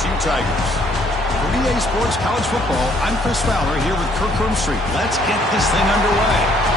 LSU Tigers. For EA Sports College Football, I'm Chris Fowler here with Kirk Street. Let's get this thing underway.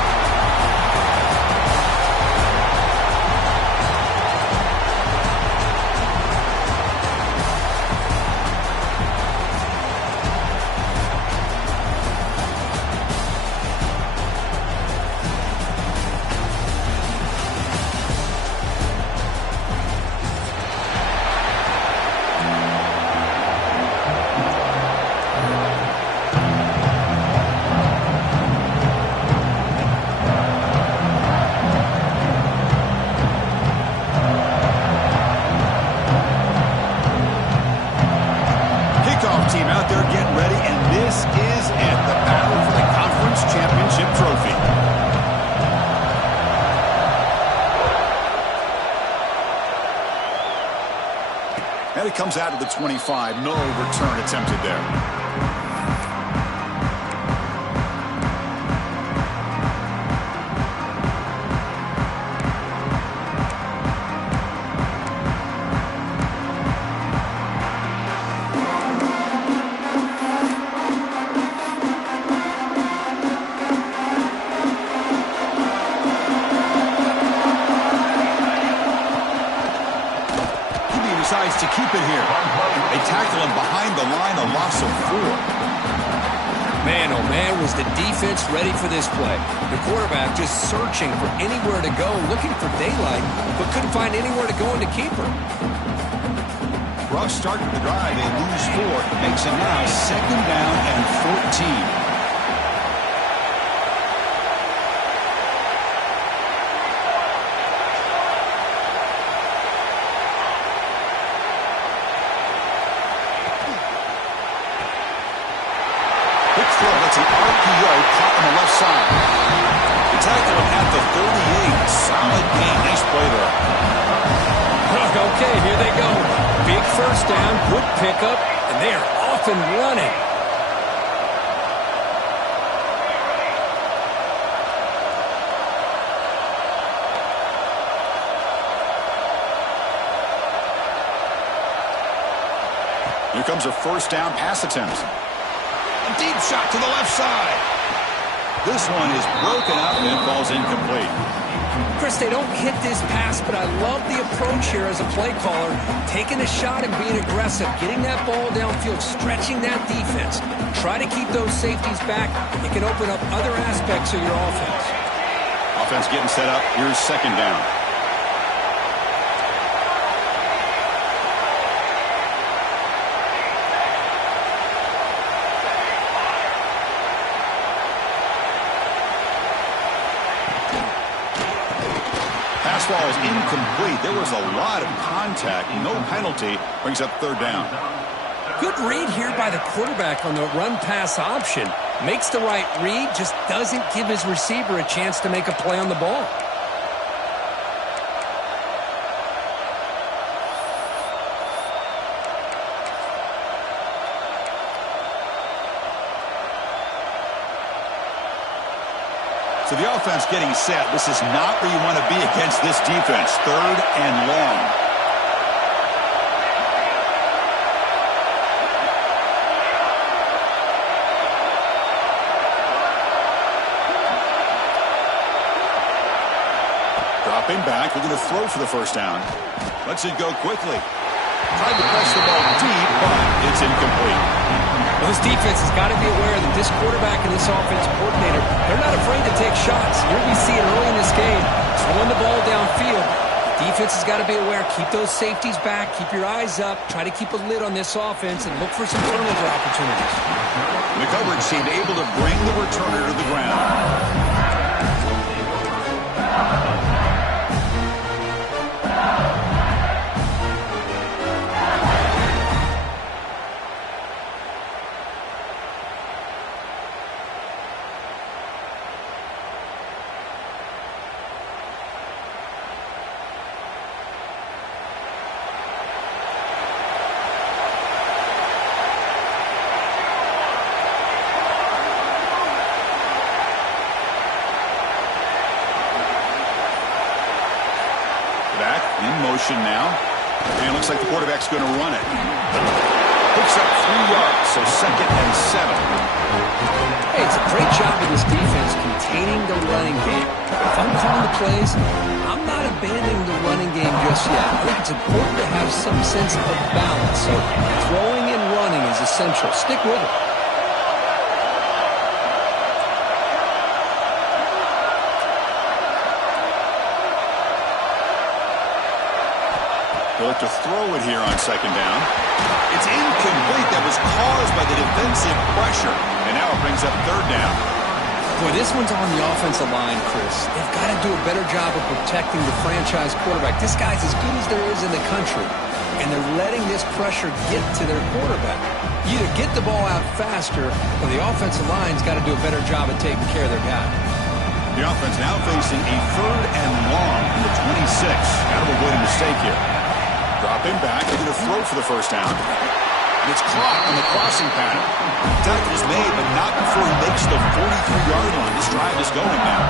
Team out there getting ready, and this is it, the battle for the conference championship trophy. And it comes out of the 25. No return attempted there. Decides to keep it here. They tackle him behind the line, a loss of 4. Man, oh man, was the defense ready for this play. The quarterback just searching for anywhere to go, looking for daylight, but couldn't find anywhere to go in the keeper. Rough start to the drive. They lose 4. Makes it now 2nd down and 14. It's an RPO caught on the left side. The tackle at the 38. Solid gain. Nice play there. Okay, here they go. Big first down, good pickup, and they are off and running. Here comes a first down pass attempt. A deep shot to the left side. This one is broken up and falls incomplete. Chris, they don't hit this pass, but I love the approach here as a play caller. Taking a shot and being aggressive, getting that ball downfield, stretching that defense. Try to keep those safeties back. It can open up other aspects of your offense. Offense getting set up. Here's 2nd down. Pass ball is incomplete. There was a lot of contact. No penalty. Brings up 3rd down. Good read here by the quarterback on the run-pass option. Makes the right read, just doesn't give his receiver a chance to make a play on the ball. So the offense getting set. This is not where you want to be against this defense. 3rd and long. Dropping back. We're going to throw for the first down. Lets it go quickly. Tried to press the ball deep, but it's incomplete. Well, this defense has got to be aware that this quarterback and this offensive coordinator, they're not afraid to take shots. Here we see it early in this game, throwing the ball downfield. The defense has got to be aware. Keep those safeties back. Keep your eyes up. Try to keep a lid on this offense and look for some turnover opportunities. The coverage seemed able to bring the returner to the ground. Back in motion now. And it looks like the quarterback's going to run it. Picks up 3 yards, so 2nd and 7. Hey, it's a great job of this defense containing the running game. If I'm calling the plays, I'm not abandoning the running game just yet. I think it's important to have some sense of balance. So throwing and running is essential. Stick with it. They'll look to throw it here on 2nd down. It's incomplete. That was caused by the defensive pressure. And now it brings up 3rd down. Boy, this one's on the offensive line, Chris. They've got to do a better job of protecting the franchise quarterback. This guy's as good as there is in the country. And they're letting this pressure get to their quarterback. You either get the ball out faster, or the offensive line's got to do a better job of taking care of their guy. The offense now facing a 3rd and long from the 26. Got to avoid a mistake here. Dropping back, they're going to throw for the 1st down. And it's caught on the crossing pattern. Tackle's made, but not before he makes the 43-yard line. This drive is going now.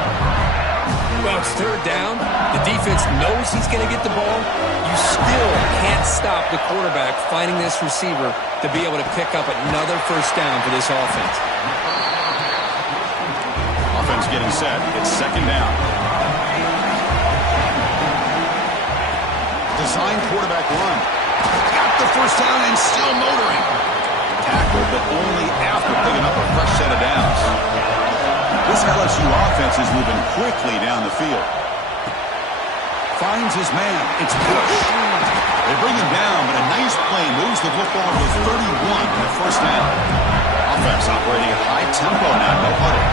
Well, it's 3rd down. The defense knows he's going to get the ball. You still can't stop the quarterback finding this receiver to be able to pick up another 1st down for this offense. Offense getting set. It's 2nd down. Design quarterback run. Got the 1st down and still motoring. Tackle, but only after picking up a fresh set of downs. This LSU offense is moving quickly down the field. Finds his man. It's Bush. They bring him down, but a nice play moves the football to 31 in the 1st down. Offense operating at high tempo now. No huddle.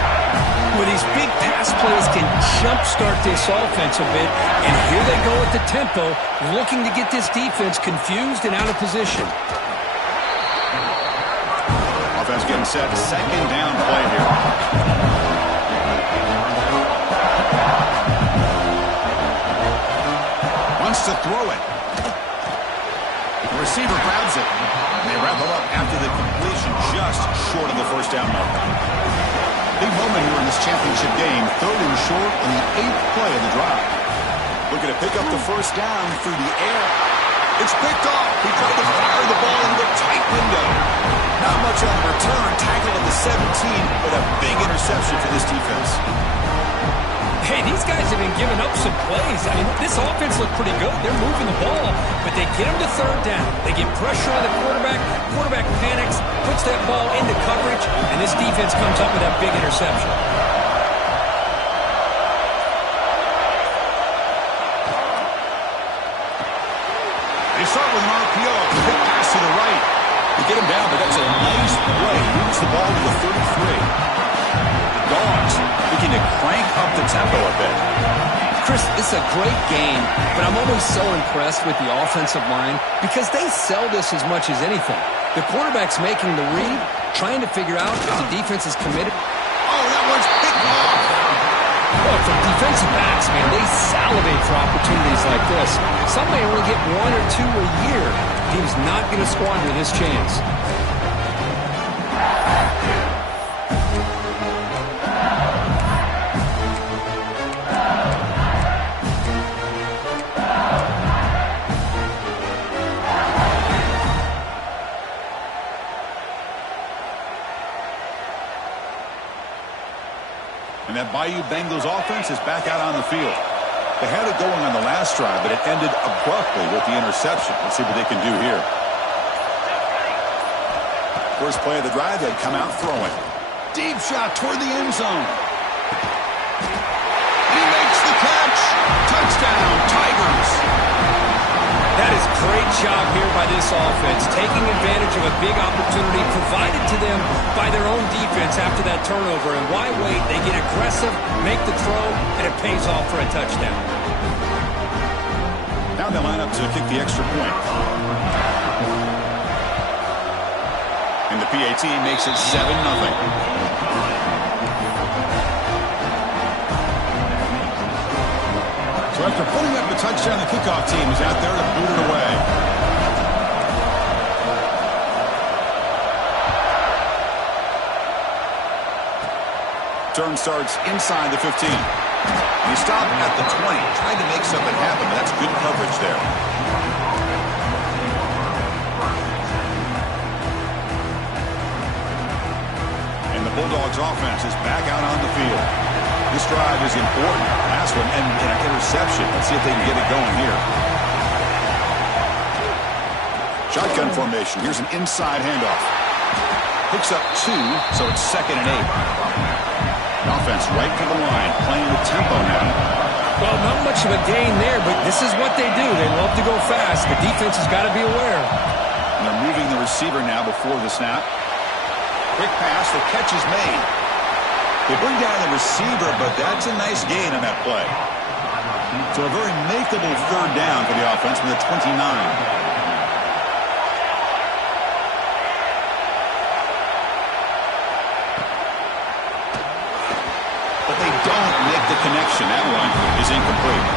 Well, these big pass plays can jumpstart this offense a bit, and here they go at the tempo, looking to get this defense confused and out of position. Offense getting set. 2nd down play here. Wants to throw it. The receiver grabs it. They wrap it up after the completion just short of the 1st down mark. Big moment here in this championship game. 3rd and short on the 8th play of the drive. Looking to pick up the 1st down through the air. It's picked off. He tried to fire the ball into a tight window. Not much on the return. Tackle at the 17, but a big interception for this defense. Hey, these guys have been giving up some plays. I mean, this offense looked pretty good. They're moving the ball, but they get them to 3rd down. They get pressure on the quarterback. Quarterback panics, puts that ball into coverage, and this defense comes up with that big interception. They start with an RPO. Quick pass to the right. They get him down, but that's a nice play. Moves the ball to the 33. Dogs looking to crank up the tempo a bit. Chris, this is a great game, but I'm always so impressed with the offensive line because they sell this as much as anything. The quarterback's making the read, trying to figure out if the defense is committed. Oh, that one's picked off. Well, for defensive backs, man, they salivate for opportunities like this. Some may only get 1 or 2 a year. He's not going to squander this chance. And that Bayou Bengals offense is back out on the field. They had it going on the last drive, but it ended abruptly with the interception. Let's see what they can do here. First play of the drive, they'd come out throwing. Deep shot toward the end zone. He makes the catch. Touchdown, Tigers. That is a great job here by this offense, taking advantage of a big opportunity provided to them by their own defense after that turnover. And why wait? They get aggressive, make the throw, and it pays off for a touchdown. Now they line up to kick the extra point. And the PAT makes it 7-0. So after putting up the touchdown, the kickoff team is out there to boot it away. Turn starts inside the 15. He stopped at the 20, trying to make something happen, but that's good coverage there. offense is back out on the field. This drive is important. Last one, and an interception. Let's see if they can get it going here. Shotgun formation. Here's an inside handoff. Picks up 2, so it's 2nd and 8. Offense right to the line, playing with tempo now. Well, not much of a gain there, but this is what they do. They love to go fast. The defense has got to be aware. And they're moving the receiver now before the snap. Quick pass, the catch is made. They bring down the receiver, but that's a nice gain on that play. So a very makeable 3rd down for the offense from the 29. But they don't make the connection. That one is incomplete.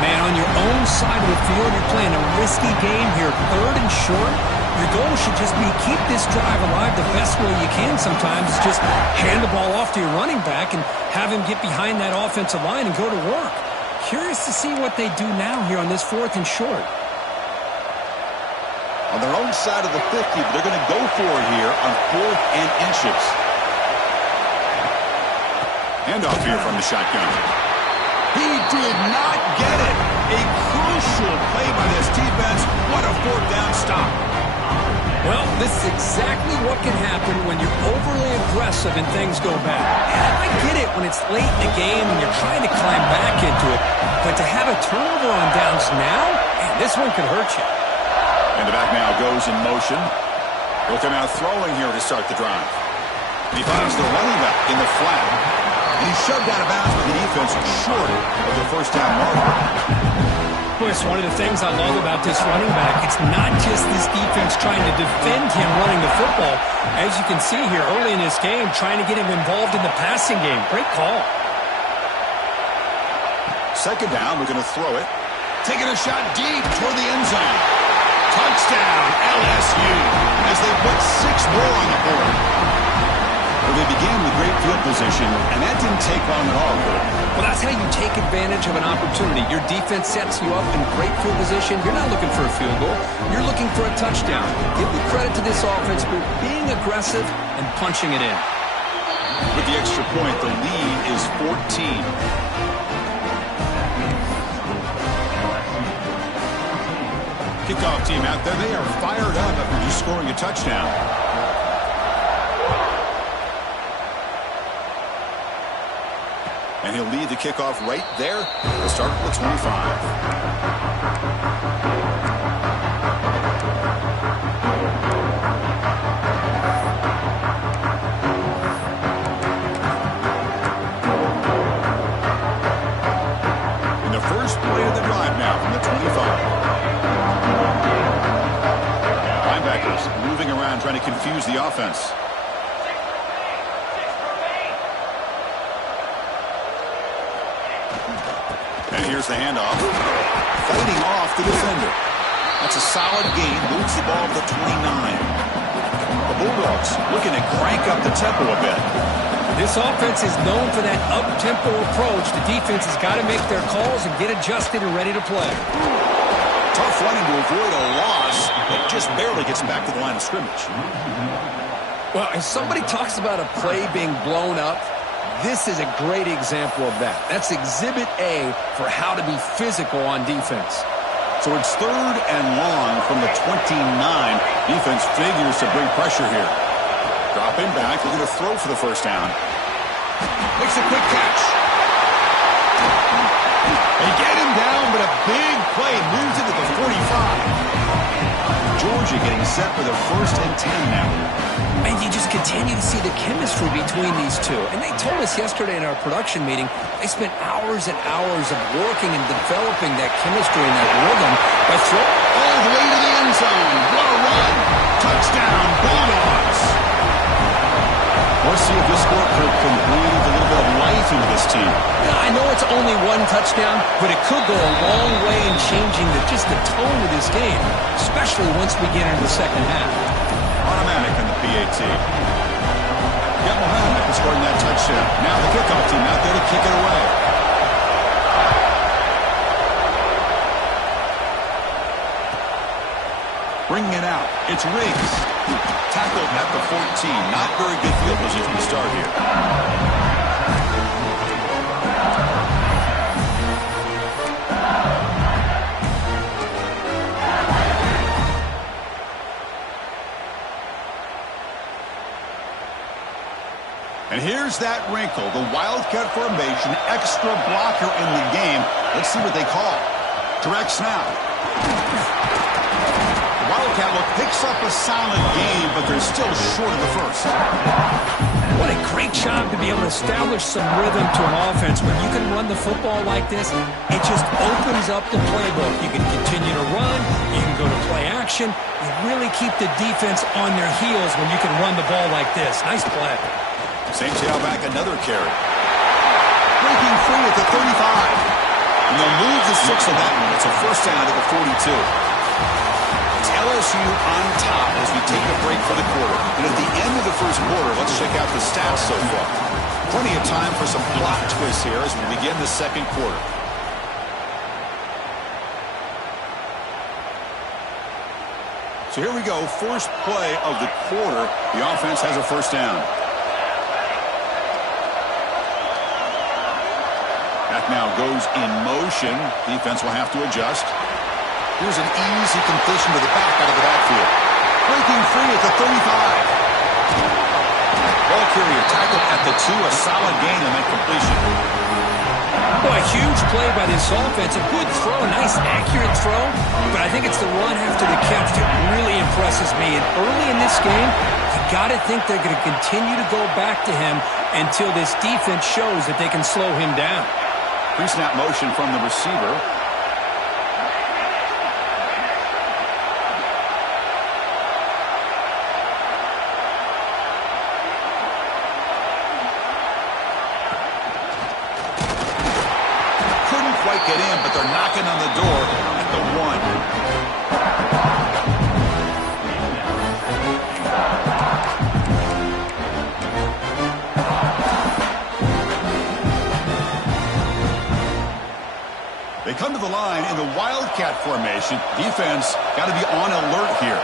Man, on your own side of the field, you're playing a risky game here. 3rd and short. Your goal should just be keep this drive alive the best way you can sometimes. Is just hand the ball off to your running back and have him get behind that offensive line and go to work. Curious to see what they do now here on this 4th and short. On their own side of the 50, but they're going to go for it here on 4th and inches. Handoff here from the shotgun. He did not get it. A crucial play by this defense. What a 4th down stop. Well, this is exactly what can happen when you're overly aggressive and things go bad. And I get it when it's late in the game and you're trying to climb back into it. But to have a turnover on downs now, man, this one could hurt you. And the back now goes in motion. He'll come out throwing here to start the drive. He finds the running back in the flat. And he's shoved out of bounds by the defense short of the 1st down marker. Boy, it's one of the things I love about this running back. It's not just this defense trying to defend him running the football. As you can see here early in this game, trying to get him involved in the passing game. Great call. 2nd down, we're going to throw it. Taking a shot deep toward the end zone. Touchdown, LSU, as they put 6 more on the board. Well, they began with great field position, and that didn't take long at all. Well, that's how you take advantage of an opportunity. Your defense sets you up in great field position. You're not looking for a field goal. You're looking for a touchdown. Give the credit to this offense for being aggressive and punching it in. With the extra point, the lead is 14. Kickoff team out there. They are fired up after just scoring a touchdown. And he'll lead the kickoff right there. We'll start at the 25. In the first play of the drive now from the 25. Linebackers moving around trying to confuse the offense. And here's the handoff. Fighting off the defender. That's a solid gain. Moves the ball to the 29. The Bulldogs looking to crank up the tempo a bit. This offense is known for that up-tempo approach. The defense has got to make their calls and get adjusted and ready to play. Tough running to avoid a loss, but just barely gets back to the line of scrimmage. Well, if somebody talks about a play being blown up, this is a great example of that. That's exhibit A for how to be physical on defense. So it's 3rd and long from the 29. Defense figures to bring pressure here. Dropping back, looking to throw for the 1st down. Makes a quick catch. They get him down, but a big play moves into the 45. Georgia getting set for the 1st and 10 now. And you just continue to see the chemistry between these two. And they told us yesterday in our production meeting, they spent hours and hours of working and developing that chemistry and that rhythm by throwing all the way to the end zone. What a run. Touchdown, Bulldogs. Let's see if this score can breathe a little bit of life into this team. Now, I know it's only 1 touchdown, but it could go a long way in changing just the tone of this game, especially once we get into the second half. Automatic in the PAT. Got momentum after scoring that touchdown. Now the kickoff team out there to kick it away. Bringing it out. It's Riggs. Tackled at the 14. Not very good field position to start here. And here's that wrinkle, the Wildcat formation, extra blocker in the game. Let's see what they call. Direct snap. The Wildcat look picks up a solid game, but they're still short of the first. What a great job to be able to establish some rhythm to an offense. When you can run the football like this, it just opens up the playbook. You can continue to run. You can go to play action. You really keep the defense on their heels when you can run the ball like this. Nice play. Saints tailback, another carry. Breaking free at the 35. And they'll move the 6 of that one. It's a first down at the 42. It's LSU on top as we take a break for the quarter. And at the end of the first quarter, let's check out the stats so far. Plenty of time for some plot twists here as we begin the second quarter. So here we go. First play of the quarter. The offense has a first down. Now goes in motion. Defense will have to adjust. Here's an easy completion to the back out of the backfield. Breaking free at the 35. Ball carrier tackled at the 2. A solid gain on that completion. Boy, a huge play by this offense. A good throw, a nice accurate throw. But I think it's the run after the catch that really impresses me. And early in this game, you got to think they're going to continue to go back to him until this defense shows that they can slow him down. Pre-snap motion from the receiver. Couldn't quite get in, but they're knocking on the door at the 1. They come to the line in the Wildcat formation. Defense got to be on alert here.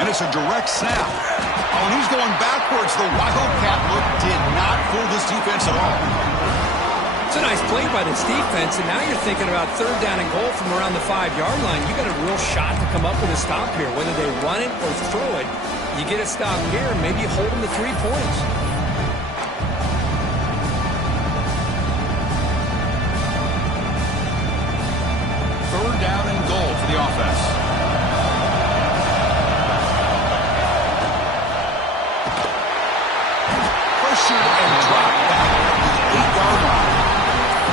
And it's a direct snap. Oh, and he's going backwards. The Wildcat look did not fool this defense at all. It's a nice play by this defense, and now you're thinking about third down and goal from around the 5-yard line. You got a real shot to come up with a stop here. Whether they run it or throw it, you get a stop here, and maybe you hold them to 3 points. Down and goal for the offense. Pressured and dropped back at the 8-yard line.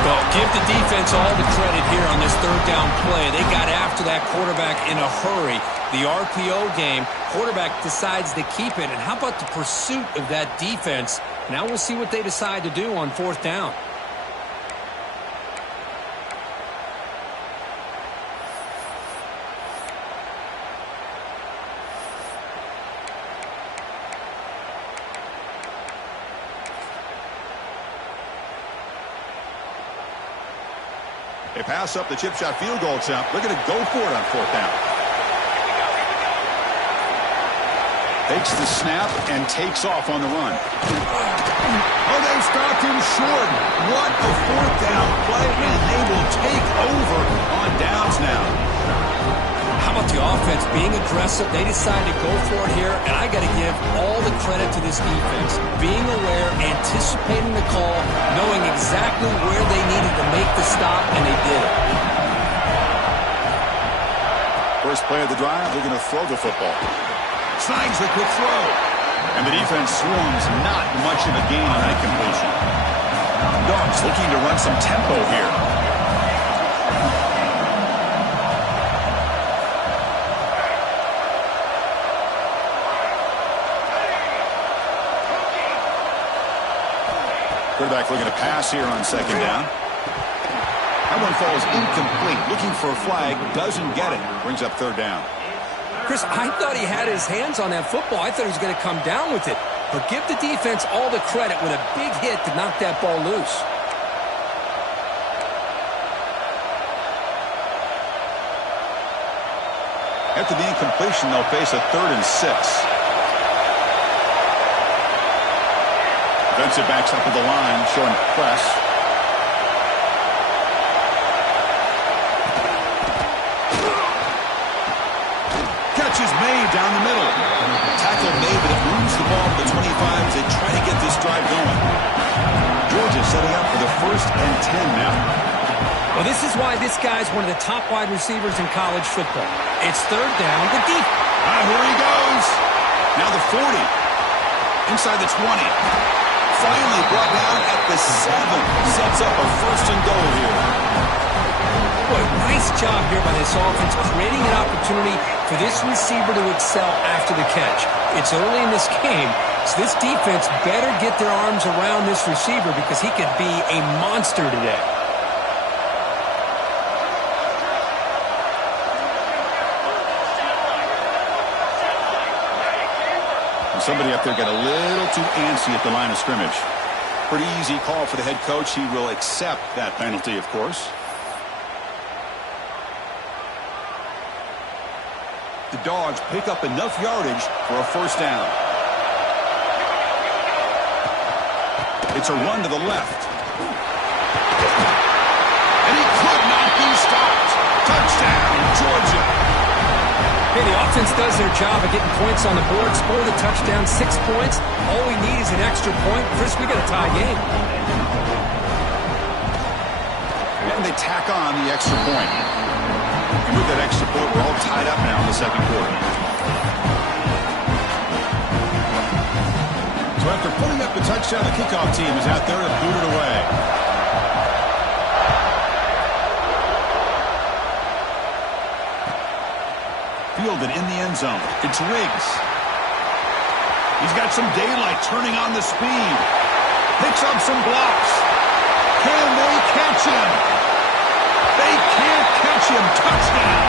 Well, give the defense all the credit here on this third down play. They got after that quarterback in a hurry. The RPO game, quarterback decides to keep it. And how about the pursuit of that defense? Now we'll see what they decide to do on fourth down. They pass up the chip shot field goal attempt. They're going to go for it on fourth down. Takes the snap and takes off on the run. Oh, they stopped him short. What a fourth down play, and they will take over on downs now. How about the offense being aggressive? They decide to go for it here, and I got to give all the credit to this defense. Being aware, anticipating the call, knowing exactly where they needed to make the stop, and they did it. First play of the drive, they're going to throw the football. Signs the quick throw. And the defense swarms, not much of a gain on that completion. Dogs looking to run some tempo here. Quarterback looking to pass here on second down. That one falls incomplete. Looking for a flag. Doesn't get it. Brings up third down. Chris, I thought he had his hands on that football. I thought he was going to come down with it. But give the defense all the credit with a big hit to knock that ball loose. After the incompletion, they'll face a 3rd and 6. Defensive backs up at the line, showing press. Catch is made down the middle. Tackle made, but it moves the ball to the 25 as they try to get this drive going. Georgia setting up for the 1st and 10 now. Well, this is why this guy's one of the top wide receivers in college football. It's 3rd down, the deep. Here he goes. Now the 40. Inside the 20. Finally brought down at the 7. Sets up a 1st and goal here. Boy, nice job here by this offense, creating an opportunity for this receiver to excel after the catch. It's early in this game, so this defense better get their arms around this receiver because he could be a monster today. Somebody up there got a little too antsy at the line of scrimmage. Pretty easy call for the head coach. He will accept that penalty, of course. The Dogs pick up enough yardage for a 1st down. It's a run to the left. And he could not be stopped. Touchdown, Georgia. Hey, the offense does their job of getting points on the board, score the touchdown, 6 points. All we need is an extra point. Chris, we got a tie game. And they tack on the extra point. And with that extra point, we're all tied up now in the 2nd quarter. So after putting up the touchdown, the kickoff team is out there to boot it away. Fielded in the end zone. It's Riggs. He's got some daylight turning on the speed. Picks up some blocks. Can they catch him? They can't catch him. Touchdown.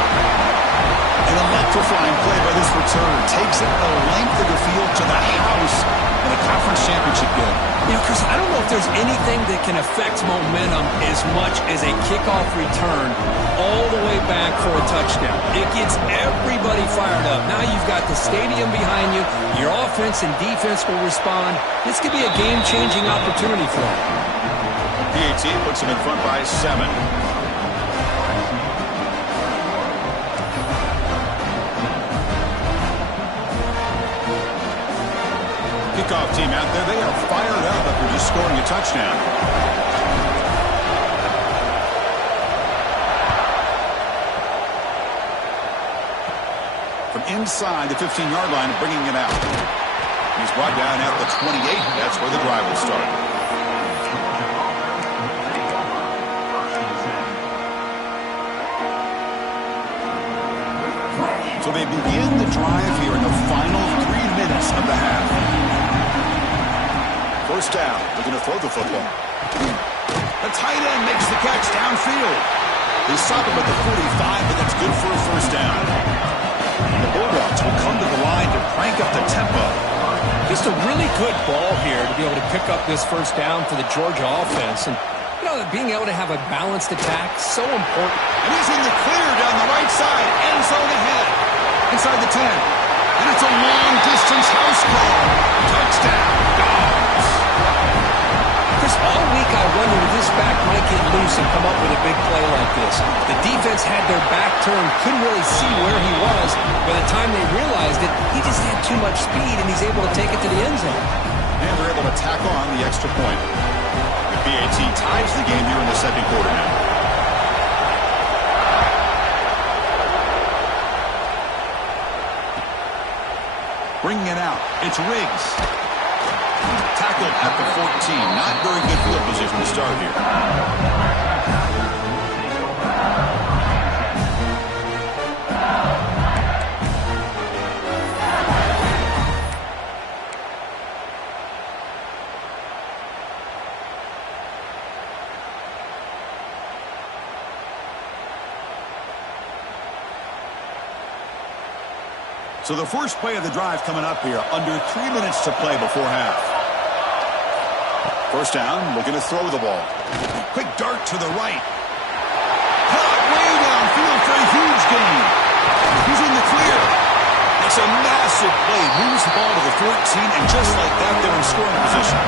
An electrifying play by this returner. Takes it the length of the field to the house in a conference championship game. You know, Chris, I don't know if there's anything that can affect momentum as much as a kickoff return all the way back for a touchdown. It gets everybody fired up. Now you've got the stadium behind you. Your offense and defense will respond. This could be a game-changing opportunity for them. PAT puts them in front by 7. Kickoff team out there, they are fired up after just scoring a touchdown. From inside the 15-yard line, bringing it out. He's brought down at the 28. That's where the drive will start. So they begin the drive here in the final 3 minutes of the half. 1st down. They're going to throw the football. The tight end makes the catch downfield. They stop him at the 45, but that's good for a 1st down. The Bulldogs will come to the line to crank up the tempo. Just a really good ball here to be able to pick up this 1st down for the Georgia offense. And, you know, being able to have a balanced attack, so important. And he's in the clear down the right side. End zone ahead. Inside the 10. And it's a long-distance house call. Touchdown, Dogs. Chris, all week I wondered if this back might get loose and come up with a big play like this. The defense had their back turned, couldn't really see where he was. By the time they realized it, he just had too much speed, and he's able to take it to the end zone. And they're able to tack on the extra point. The PAT ties the game here in the 2nd quarter now. Bringing it out. It's Riggs. Tackled at the 14. Not very good field position to start here. So the first play of the drive coming up here. Under 3 minutes to play before half. 1st down, looking to throw the ball. Quick dart to the right. Caught way downfield for a huge gain. He's in the clear. explosive play. Moves the ball to the 14, and just like that, they're in scoring position.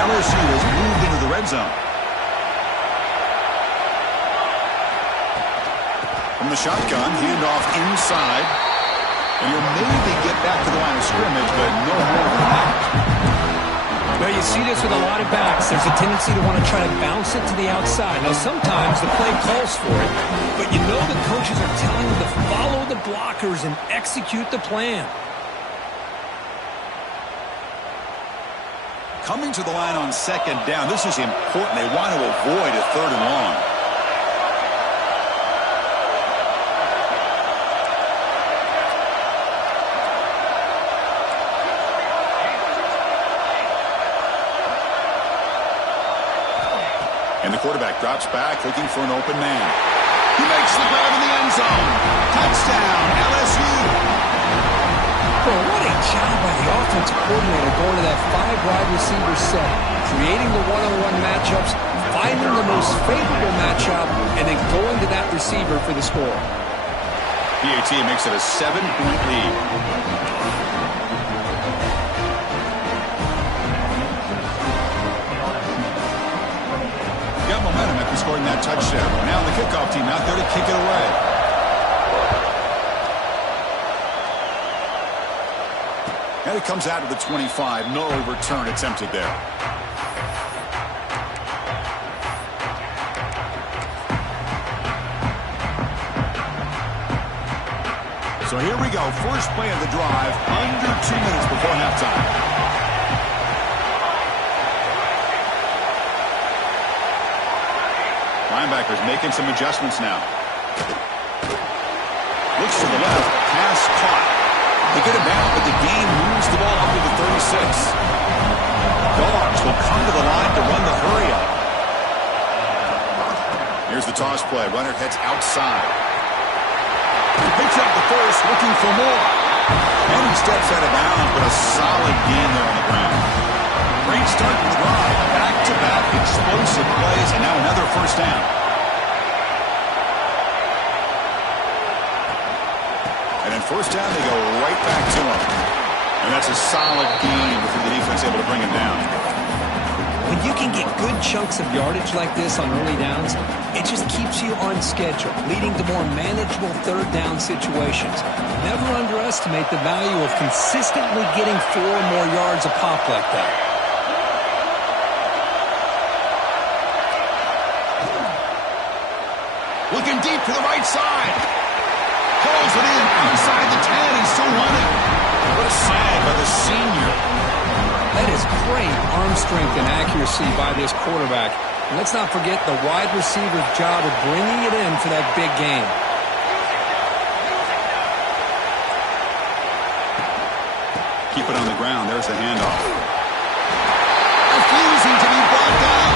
LSU has moved into the red zone. From the shotgun, handoff inside. And he'll maybe get back to the line of scrimmage, but no more than that. Well, you see this with a lot of backs. There's a tendency to want to try to bounce it to the outside. Now, sometimes the play calls for it, but you know the coaches are telling them to follow the blockers and execute the plan. Coming to the line on second down, this is important. They want to avoid a third and long. And the quarterback drops back, looking for an open man. He makes the grab in the end zone. Touchdown, LSU. Well, what a job by the offensive coordinator going to that 5-wide receiver set, creating the one-on-one matchups, finding the most favorable matchup, and then going to that receiver for the score. PAT makes it a 7-point lead. Got momentum after scoring that touchdown. Now the kickoff team out there to kick it away. And it comes out of the 25. No return attempted there. So here we go. First play of the drive. Under 2 minutes before halftime. Linebackers making some adjustments now. Looks to the left. Pass caught. They get it down, but the game moves the ball up to the 36. Dogs will come to the line to run the hurry up. Here's the toss play. Runner heads outside. He picks up the first, looking for more. And he steps out of bounds, but a solid gain there on the ground. Great start to the drive. Back-to-back explosive plays, and now another first down. And then first down, they go right back to him. And that's a solid gain before the defense able to bring him down. When you can get good chunks of yardage like this on early downs, it just keeps you on schedule, leading to more manageable third down situations. Never underestimate the value of consistently getting 4 or more yards a pop like that. Looking deep to the right side. Pulls it in inside the 10. He's still running. What a sag by the senior. That is great arm strength and accuracy by this quarterback. And let's not forget the wide receiver's job of bringing it in for that big game. Keep it on the ground. There's the handoff. Refusing to be brought down.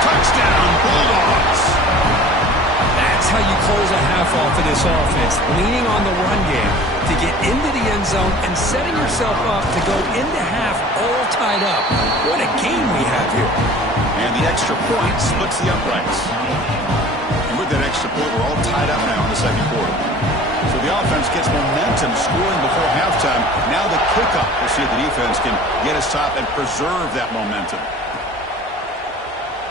Touchdown, Bulldogs. That's how you close a half off of this offense, leaning on the run game to get into the end zone and setting yourself up to go into half all tied up. What a game we have here. And the extra point splits the uprights. And with that extra point, we're all tied up now in the second quarter. So the offense gets momentum scoring before halftime. Now the kickoff. We'll see if the defense can get a stop and preserve that momentum.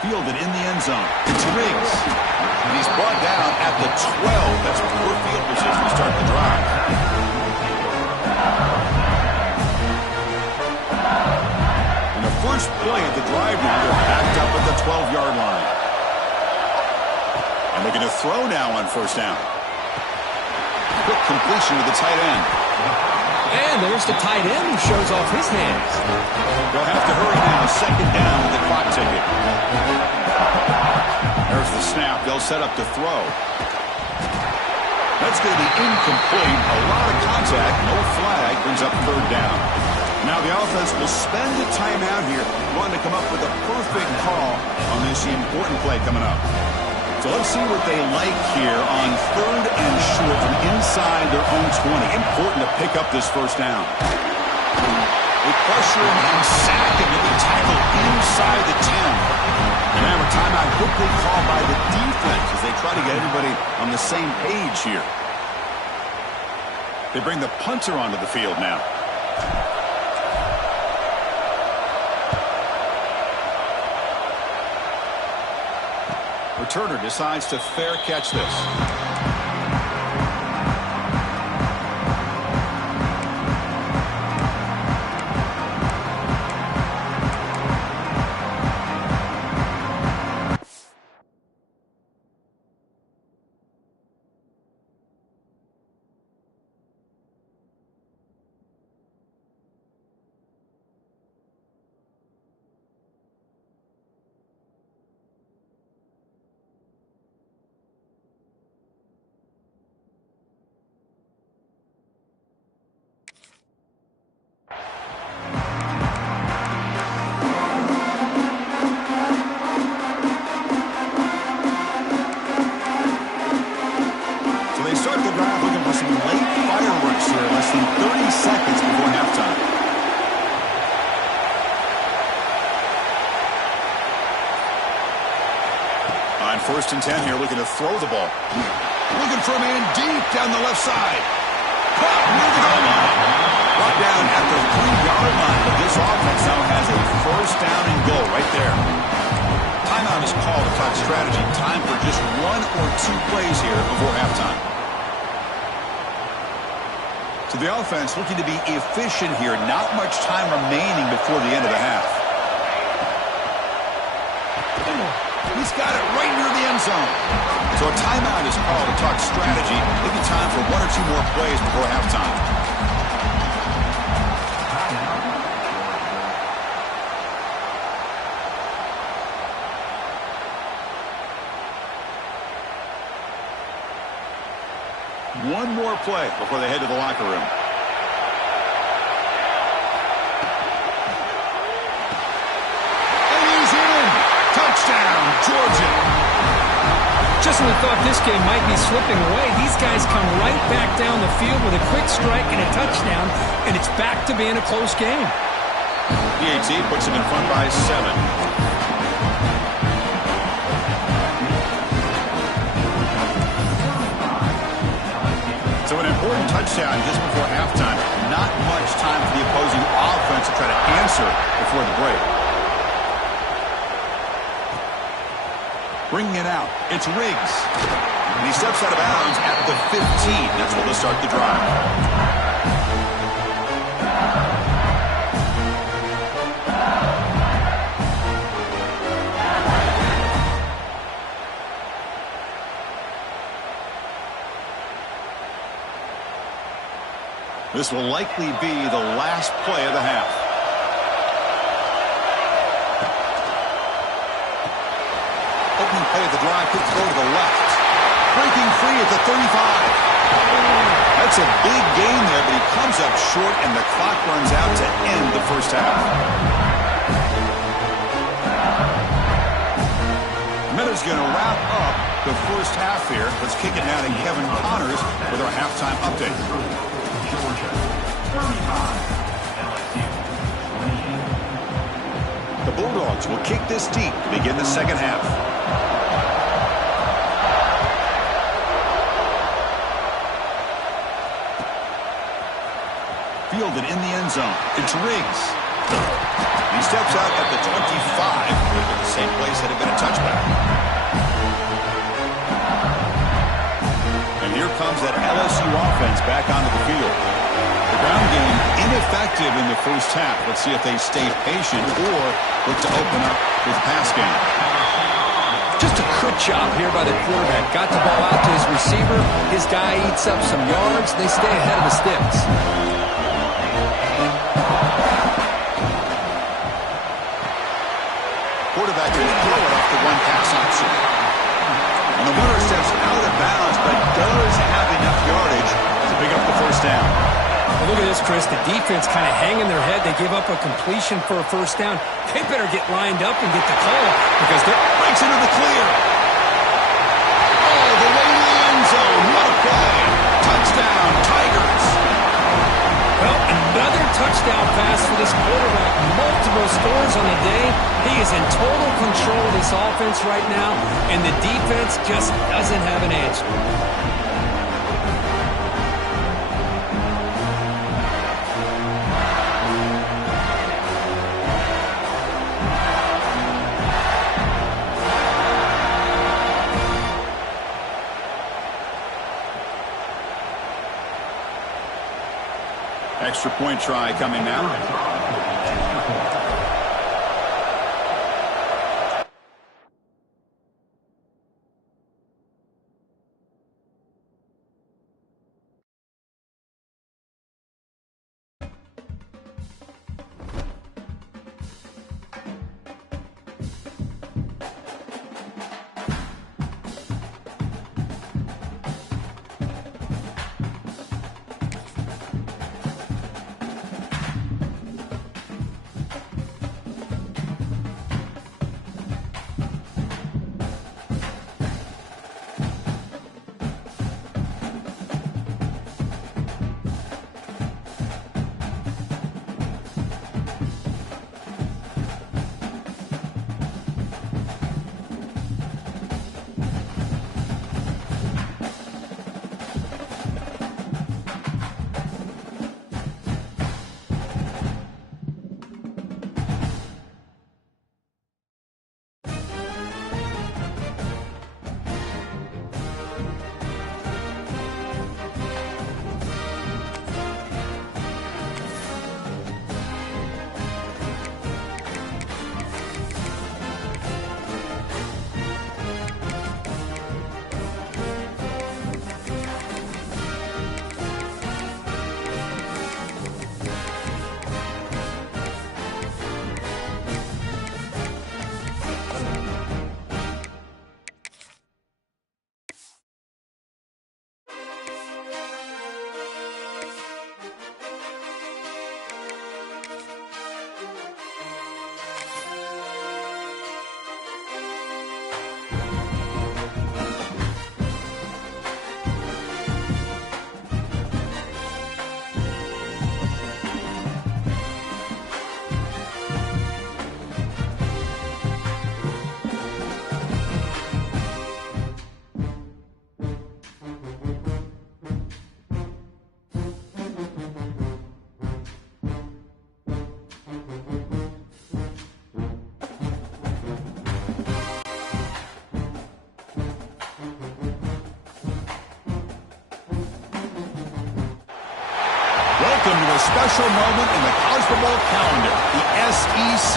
Fielded in the end zone. It's Riggs. And he's brought down at the 12. That's poor field position to start the drive. And the first play of the drive now, they're backed up at the 12-yard line. And looking to throw now on first down. Quick completion to the tight end. And there's the tight end who shows off his hands. They'll have to hurry now. Second down with the clock ticking. There's the snap. They'll set up to throw. That's going to be incomplete. A lot of contact. No flag. Brings up third down. Now the offense will spend the timeout here, wanting to come up with a perfect call on this important play coming up. So let's see what they like here on third and short from inside their own 20. Important to pick up this first down. They pressure him and sack him with the tackle inside the 10. And now a timeout quickly called by the defense. on the same page here. They bring the punter onto the field now. Returner decides to fair catch this. First and 10 here, looking to throw the ball. Looking for a man deep down the left side. Caught near the goal line. Brought down at the 3-yard line, but this offense now has a first down and goal right there. Timeout is called to talk strategy. Time for just 1 or 2 plays here before halftime. So the offense looking to be efficient here. Not much time remaining before the end of the half. He's got it right near the end zone. So a timeout is called to talk strategy. Maybe time for 1 or 2 more plays before halftime. One more play before they head to the locker room. Touchdown, Georgia. Just when we thought this game might be slipping away, these guys come right back down the field with a quick strike and a touchdown, and it's back to being a close game. PAT puts them in front by 7. So an important touchdown just before halftime. Not much time for the opposing offense to try to answer before the break. Bringing it out, it's Riggs. And he steps out of bounds at the 15. That's where they'll start the drive. This will likely be the last play of the half. Opening play of the drive, could throw to the left. Breaking free at the 35. That's a big gain there, but he comes up short, and the clock runs out to end the first half. Miller's going to wrap up the first half here. Let's kick it now to Kevin Connors with our halftime update. The Bulldogs will kick this deep to begin the second half. Fielded in the end zone. It's Riggs. He steps out at the 25. The same place that had been a touchback. And here comes that LSU offense back onto the field. The ground game ineffective in the first half. Let's see if they stay patient or look to open up with pass game. Just a quick job here by the quarterback. Got the ball out to his receiver. His guy eats up some yards. They stay ahead of the sticks. Quarterback can throw it off the one pass option. And the runner steps out of bounds, but does have enough yardage to pick up the first down. Well, look at this, Chris. The defense kind of hanging their head. They give up a completion for a first down. They better get lined up and get the call because they're... Breaks into the clear. Oh, the way to the end zone. What a play. Touchdown, Tigers. Well, another touchdown pass for this quarterback. Multiple scores on the day. He is in total control of this offense right now, and the defense just doesn't have an answer. Extra point try coming now. Welcome to a special moment in the college football calendar, the SEC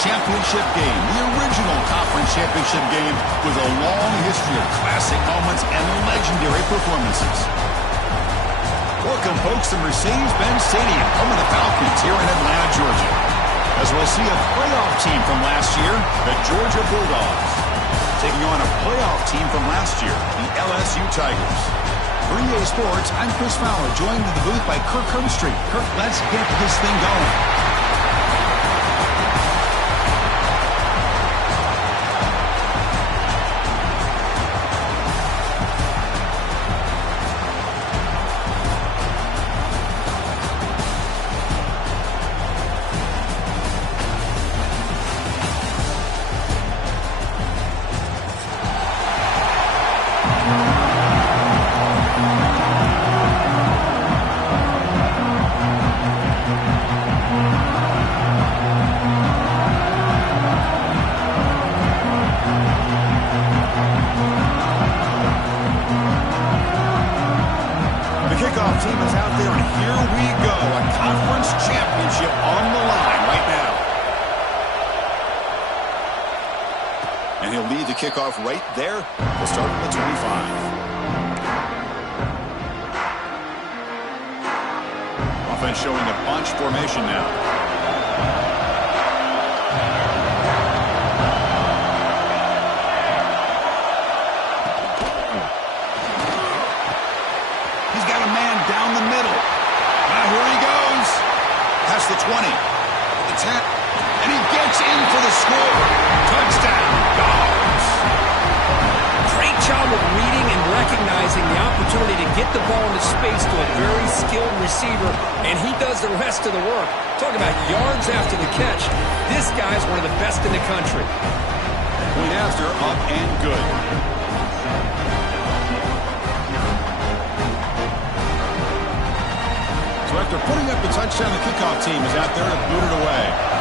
Championship Game, the original conference championship game with a long history of classic moments and legendary performances. Welcome, folks, to Mercedes-Benz Stadium, home of the Falcons here in Atlanta, Georgia, as we'll see a playoff team from last year, the Georgia Bulldogs, taking on a playoff team from last year, the LSU Tigers. For EA Sports, I'm Chris Fowler, joined in the booth by Kirk Herbstreit. Kirk, let's get this thing going. Team is out there, and here we go. A conference championship on the line right now. And he'll lead the kickoff right there. We'll start at the 25. Offense showing a bunch formation now. The 20, the 10, and he gets in for the score. Touchdown, Dogs. Great job of reading and recognizing the opportunity to get the the ball into space to a very skilled receiver, and he does the rest of the work. Talk about yards after the catch. This guy's one of the best in the country. Point after, up and good. So after putting up the touchdown, the kickoff team is out there to boot it away.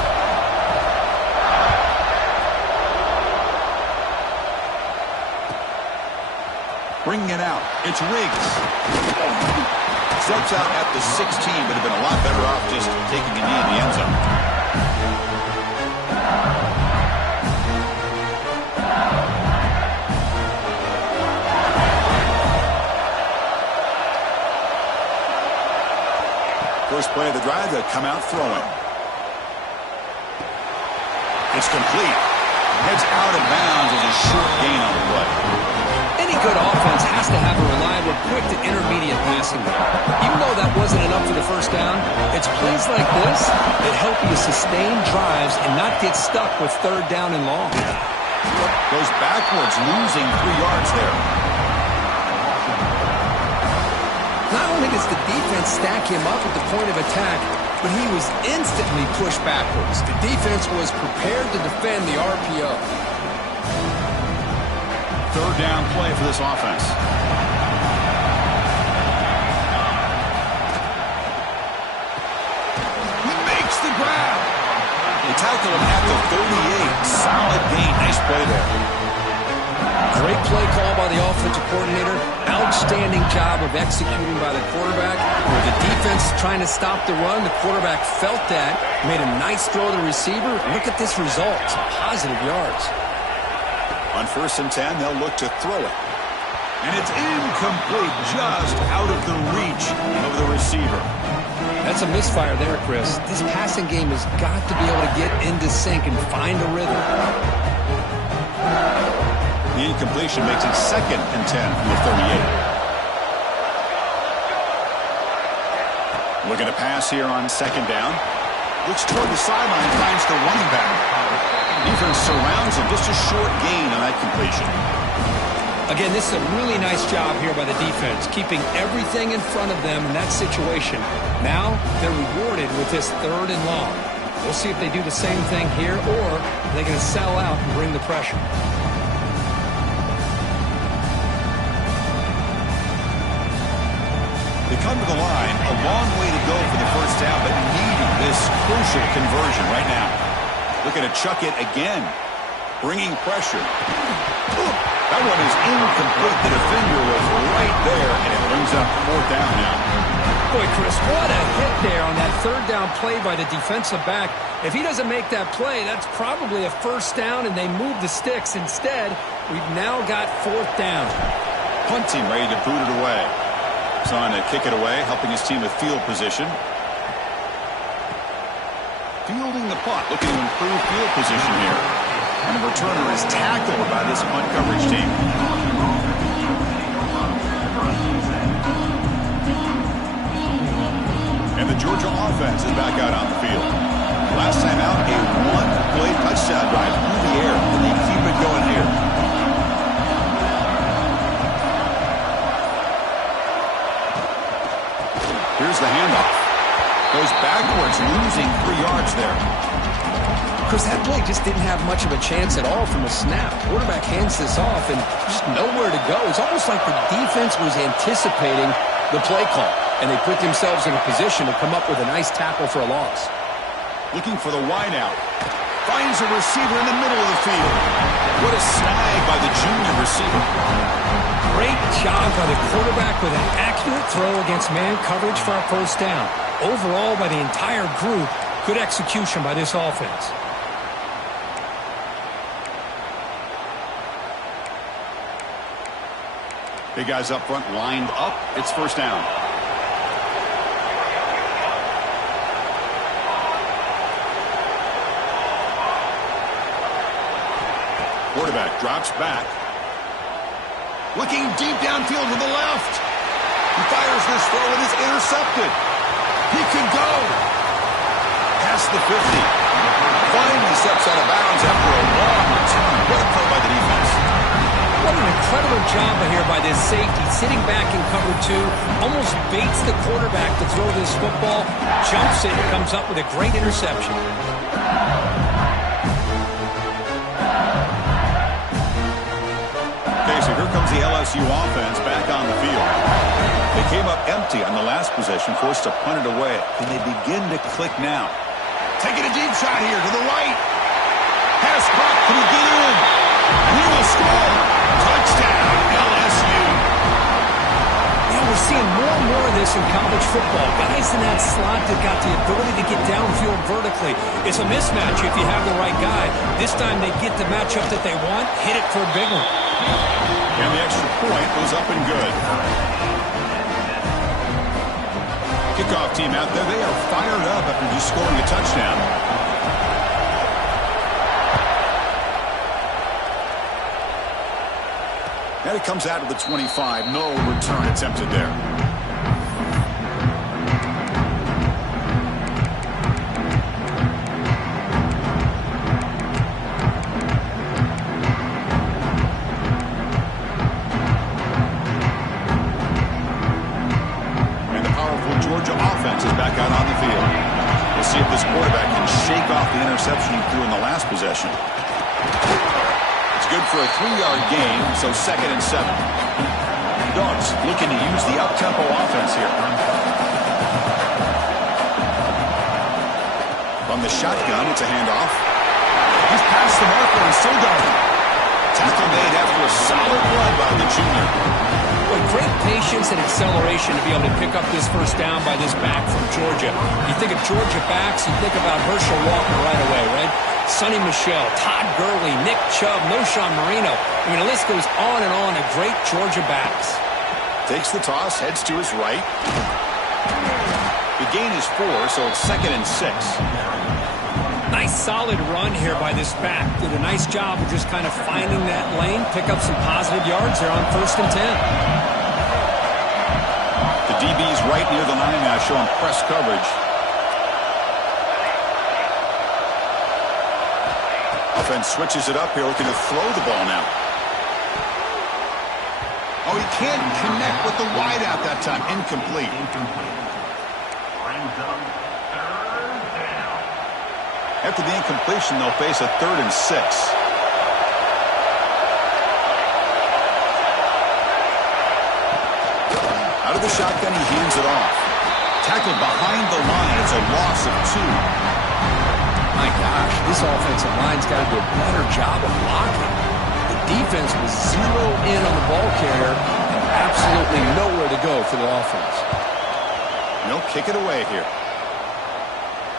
Bringing it out, it's Riggs. Steps out at the 16, but have been a lot better off just taking a knee in the end zone. First play of the drive, they come out throwing. It's complete. Heads out of bounds as a short gain on the play. Any good offense has to have a reliable, quick to intermediate passing game. Even though that wasn't enough for the first down, it's plays like this that help you sustain drives and not get stuck with third down and long. Goes backwards, losing 3 yards there. Not only does the defense stack him up at the point of attack, but he was instantly pushed backwards. The defense was prepared to defend the RPO. Third down play for this offense. He makes the grab. They tackle him at the 38. Solid gain. Nice play there. Great play call by the offensive coordinator. Outstanding job of executing by the quarterback. Where the defense trying to stop the run, the quarterback felt that, made a nice throw to the receiver. Look at this result. Some positive yards. On 1st and 10, they'll look to throw it. And it's incomplete, just out of the reach of the receiver. That's a misfire there, Chris. This passing game has got to be able to get into sync and find a rhythm. The incompletion makes it 2nd and 10 from the 38. Looking to pass here on 2nd down. Looks toward the sideline, finds the running back. Defense surrounds him, just a short gain on that completion. Again, this is a really nice job here by the defense, keeping everything in front of them in that situation. Now, they're rewarded with this 3rd and long. We'll see if they do the same thing here, or they're going to sell out and bring the pressure. They come to the line, a long way to go for the first down, but needing this crucial conversion right now. Looking to chuck it again, bringing pressure. That one is incomplete. The defender was right there, and it brings up 4th down now. Boy, Chris, what a hit there on that 3rd down play by the defensive back. If he doesn't make that play, that's probably a 1st down, and they move the sticks. Instead, we've now got 4th down. Punt team ready to boot it away. He's on to kick it away, helping his team with field position. Fielding the punt, looking to improve field position here. And the returner is tackled by this punt coverage team. And the Georgia offense is back out on the field. Last time out, a one-play touchdown drive through the air. Can they keep it going here? Here's the handoff. Goes backwards, losing 3 yards there. Chris, that play just didn't have much of a chance at all from the snap. Quarterback hands this off and just nowhere to go. It's almost like the defense was anticipating the play call, and they put themselves in a position to come up with a nice tackle for a loss. Looking for the wideout. Finds a receiver in the middle of the field. What a snag by the junior receiver. Great job by the quarterback with an accurate throw against man coverage for a 1st down. Overall, by the entire group, good execution by this offense. Big guys up front lined up. It's 1st down. Quarterback drops back. Looking deep downfield to the left. He fires this throw and is intercepted. He can go. Past the 50. Finally steps out of bounds after a long return. What a play by the defense. What an incredible job here by this safety, sitting back in cover 2, almost baits the quarterback to throw this football, jumps it, and comes up with a great interception. Okay, so here comes the LSU offense back on the field. They came up empty on the last possession, forced to punt it away. And they begin to click now. Taking a deep shot here to the right. Pass caught. Can he get in? He will score. Touchdown, LSU. Yeah, we're seeing more and more of this in college football. Guys in that slot that got the ability to get downfield vertically. It's a mismatch if you have the right guy. This time they get the matchup that they want, hit it for a big one. And the extra point goes up and good. Kickoff team out there, they are fired up after just scoring a touchdown. And it comes out of the 25. No return attempted there. See if this quarterback can shake off the interception he threw in the last possession. It's good for a 3-yard gain, so 2nd and 7. Dogs looking to use the up-tempo offense here. From the shotgun, it's a handoff. He's past the marker and still going. Tackle made after a solid run by the junior. Well, great patience and acceleration to be able to pick up this first down by this back from Georgia. You think of Georgia backs, you think about Herschel Walker right away, right? Sonny Michel, Todd Gurley, Nick Chubb, Knowshon Marino. I mean, the list goes on and on of great Georgia backs. Takes the toss, heads to his right. The gain is 4, so it's 2nd and 6. Nice solid run here by this back. Did a nice job of just kind of finding that lane, pick up some positive yards there on 1st and 10. The DB's right near the line now, showing press coverage. Offense switches it up here, looking to throw the ball now. Oh, he can't connect with the wideout that time. Incomplete. After the incompletion, they'll face a 3rd and 6. Out of the shotgun, he hands it off. Tackled behind the line. It's a loss of 2. My gosh, this offensive line's got to do a better job of blocking. The defense was 0 in on the ball carrier and absolutely nowhere to go for the offense. They'll kick it away here.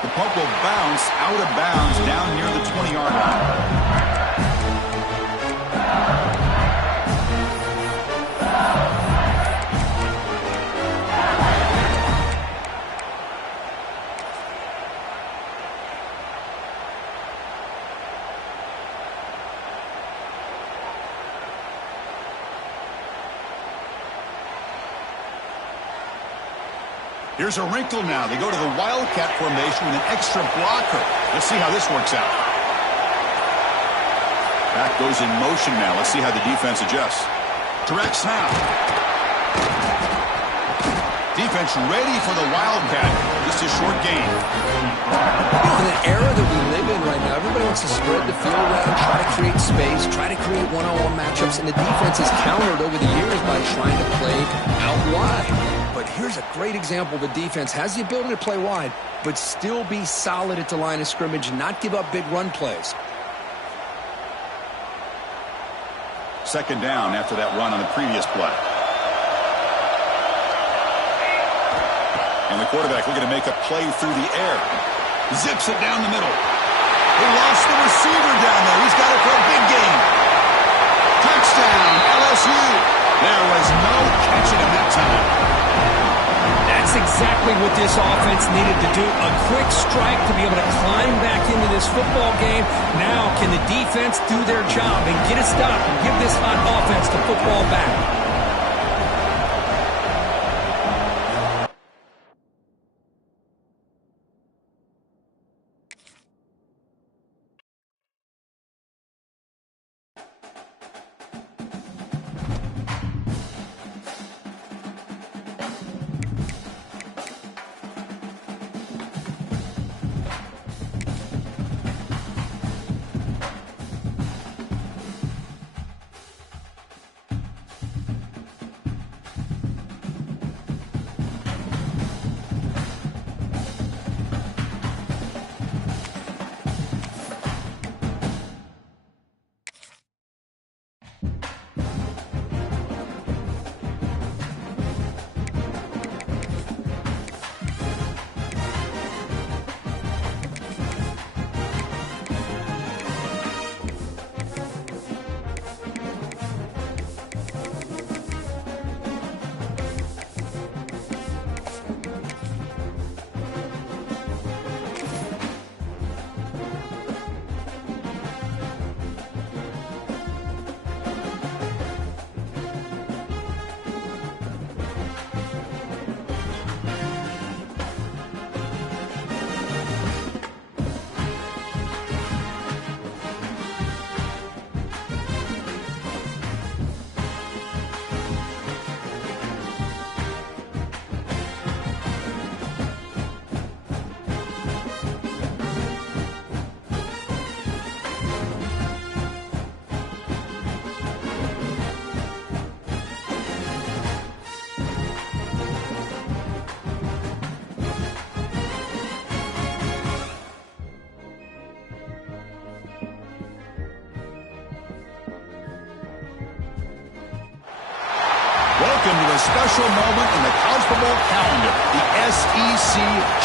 The punt will bounce out of bounds down near the 20-yard line. Here's a wrinkle now. They go to the Wildcat formation with an extra blocker. Let's see how this works out. Back goes in motion now. Let's see how the defense adjusts. Direct snap. Defense ready for the Wildcat. Just a short gain. In the era that we live in right now, everybody wants to spread the field around, try to create space, try to create one-on-one matchups, and the defense has countered over the years by trying to play out wide. But here's a great example of a defense has the ability to play wide, but still be solid at the line of scrimmage and not give up big run plays. 2nd down after that run on the previous play. And the quarterback looking to make a play through the air. Zips it down the middle. He lost the receiver down there. He's got it for a big gain. Touchdown, LSU. There was no catching him that time. That's exactly what this offense needed to do. A quick strike to be able to climb back into this football game. Now, can the defense do their job and get a stop and give this hot offense the football back? a special moment in the college football calendar, the SEC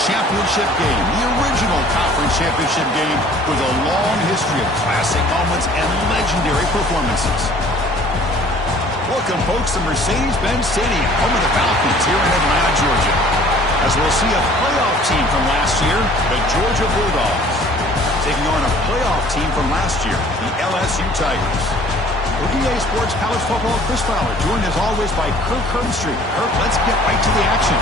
Championship Game, the original conference championship game with a long history of classic moments and legendary performances. Welcome, folks, to Mercedes-Benz Stadium, home of the Falcons here in Atlanta, Georgia. As we'll see a playoff team from last year, the Georgia Bulldogs, taking on a playoff team from last year, the LSU Tigers. For EA Sports College Football, Chris Fowler, joined as always by Kirk Herbstreit. Kirk, let's get right to the action.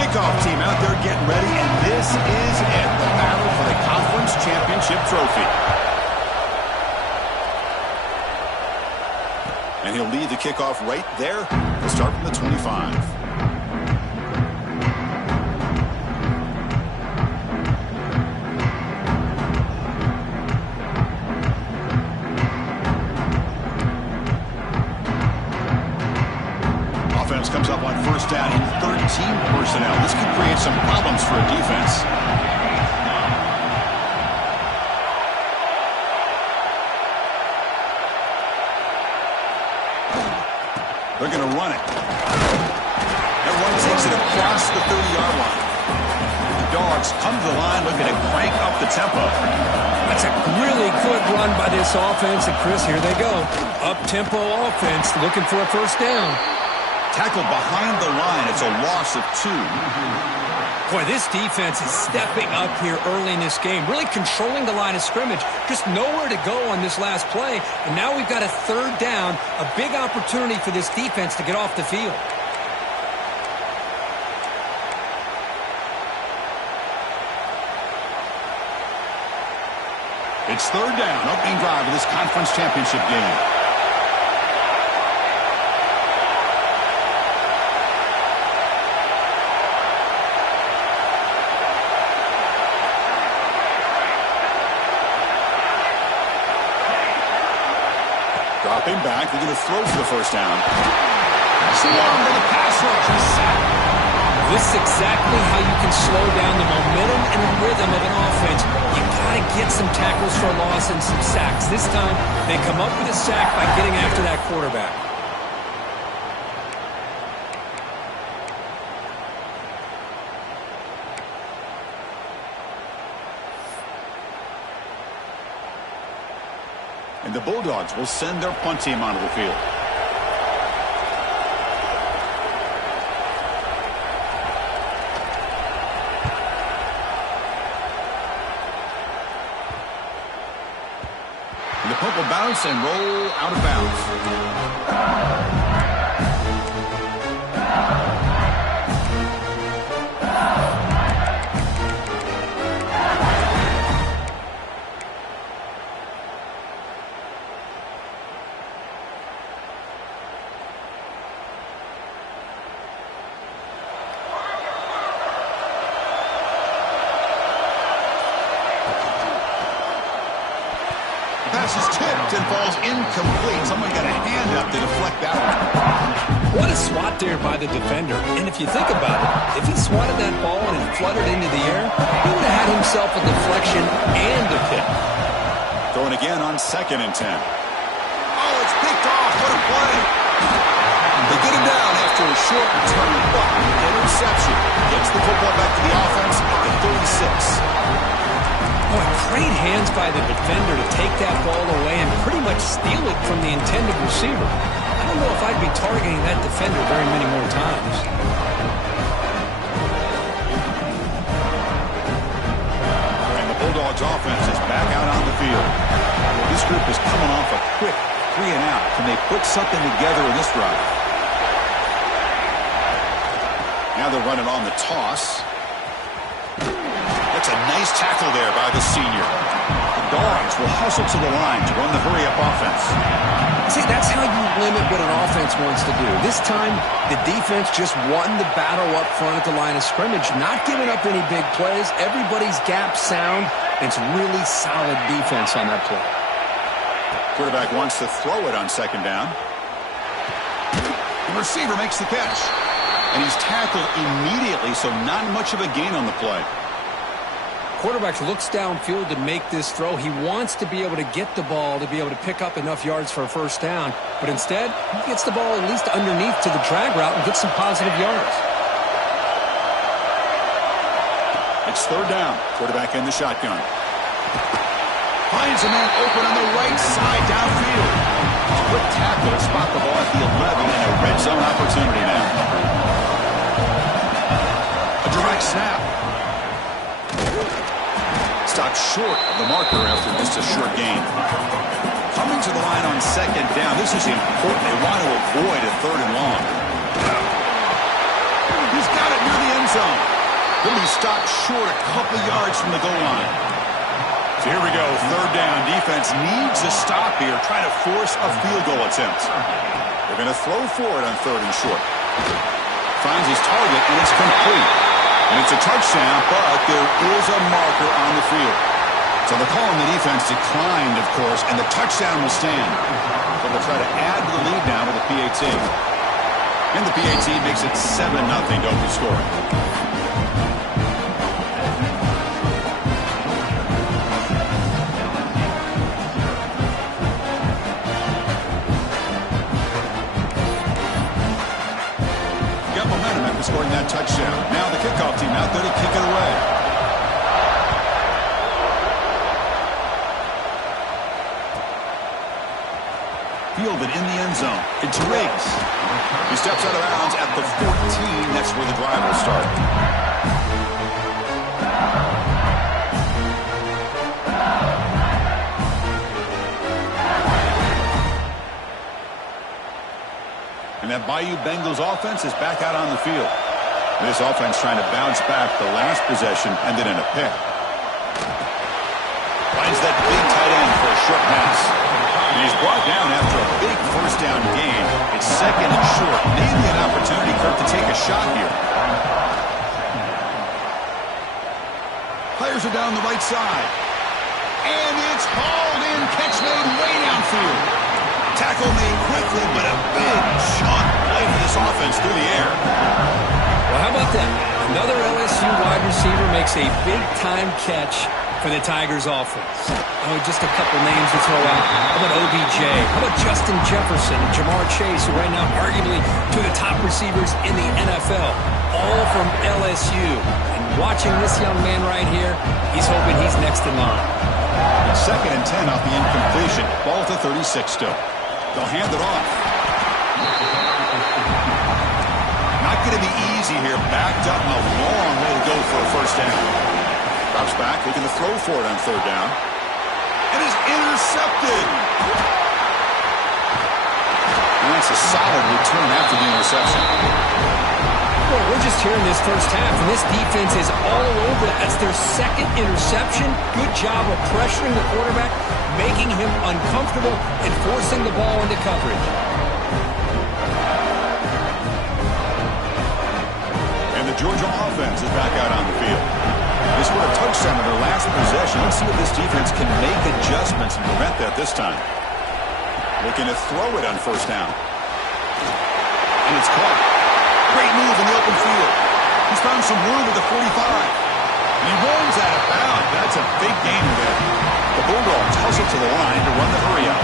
Kickoff team out there getting ready, and this is it, the battle for the conference championship trophy. And he'll lead the kickoff right there. He'll start from the 25. Comes up on first down in 13 personnel. This could create some problems for a defense. They're going to run it. That run takes it across the 30-yard line. The Dogs come to the line looking to crank up the tempo. That's a really good run by this offense. And, Chris, here they go. Up-tempo offense looking for a first down. Tackled behind the line. It's a loss of 2. Boy, this defense is stepping up here early in this game, really controlling the line of scrimmage. Just nowhere to go on this last play. And now we've got a third down, a big opportunity for this defense to get off the field. It's third down, opening drive of this conference championship game. Dropping back, they're going to throw for the first down. Slow to the pass rush. This is exactly how you can slow down the momentum and the rhythm of an offense. You got to get some tackles for a loss and some sacks. This time, they come up with a sack by getting after that quarterback. And the Bulldogs will send their punt team onto the field. And the punt will bounce and roll out of bounds. Pass is tipped and falls incomplete. Someone got a hand up to deflect that one. What a swat there by the defender. And if you think about it, if he swatted that ball and it fluttered into the air, he would have had himself a deflection and a pick. Throwing again on 2nd and 10. Oh, it's picked off. What a play. They get him down after a short return, but interception gets the football back to the offense at the 36. Boy, great hands by the defender to take that ball away and pretty much steal it from the intended receiver. I don't know if I'd be targeting that defender very many more times. And the Bulldogs offense is back out on the field. This group is coming off a quick 3-and-out. Can they put something together in this drive? Now they're running on the toss. a nice tackle there by the senior. The Dogs will hustle to the line to run the hurry-up offense. See, that's how you limit what an offense wants to do. This time, the defense just won the battle up front at the line of scrimmage, not giving up any big plays. Everybody's gap sound. It's really solid defense on that play. Quarterback wants to throw it on second down. The receiver makes the catch. And he's tackled immediately, so not much of a gain on the play. Quarterback looks downfield to make this throw. He wants to be able to get the ball to be able to pick up enough yards for a first down. But instead, he gets the ball at least underneath to the drag route and gets some positive yards. It's third down. Quarterback in the shotgun. Finds a man open on the right side downfield. Quick tackle to spot the ball at the 11 and a red zone opportunity now. A direct snap. Stopped short of the marker after just a short gain. Coming to the line on second down. This is important. They want to avoid a third and long. He's got it near the end zone. He'll be stopped short a couple yards from the goal line. So here we go. Third down. Defense needs a stop here. Trying to force a field goal attempt. They're going to throw for it on third and short. Finds his target, and it's complete. And it's a touchdown, but there is a marker on the field. So the call on the defense declined, of course, and the touchdown will stand. But they'll try to add to the lead now with the PAT. And the PAT makes it 7-0 to open scoring. Scoring that touchdown. Now the kickoff team out there to kick it away. Fielded in the end zone. It's Riggs. He steps out of bounds at the 14. That's where the drive will start. And that Bayou Bengals offense is back out on the field. This offense trying to bounce back the last possession, ended in a pick. Finds that big tight end for a short pass. And he's brought down after a big first down gain. It's second and short. Maybe an opportunity, Kirk, to take a shot here. Players are down the right side. And it's hauled in. Catch made way downfield. Tackle made quickly, but a big shot play for this offense through the air. Well, how about that? Another LSU wide receiver makes a big-time catch for the Tigers offense. Oh, just a couple names to throw out. How about OBJ? How about Justin Jefferson and Jamar Chase, who right now arguably two of the top receivers in the NFL, all from LSU. And watching this young man right here, he's hoping he's next in line. Second and 10 off the incompletion. Ball to 36 still. They'll hand it off. Not going to be easy here. Backed up and a long way to go for a first down. Drops back, looking to throw for it on third down. And is intercepted. And that's a solid return after the interception. Well, we're just here in this first half, and this defense is all over it. That's their second interception. Good job of pressuring the quarterback, making him uncomfortable, and forcing the ball into coverage. And the Georgia offense is back out on the field. They scored a touchdown in their last possession. Let's see if this defense can make adjustments and prevent that this time. Looking to throw it on first down. And it's caught. Great move in the open field. He's found some room at the 45. And he rolls out of bounds. That's a big gain there. The Bulldogs hustle to the line to run the hurry-up.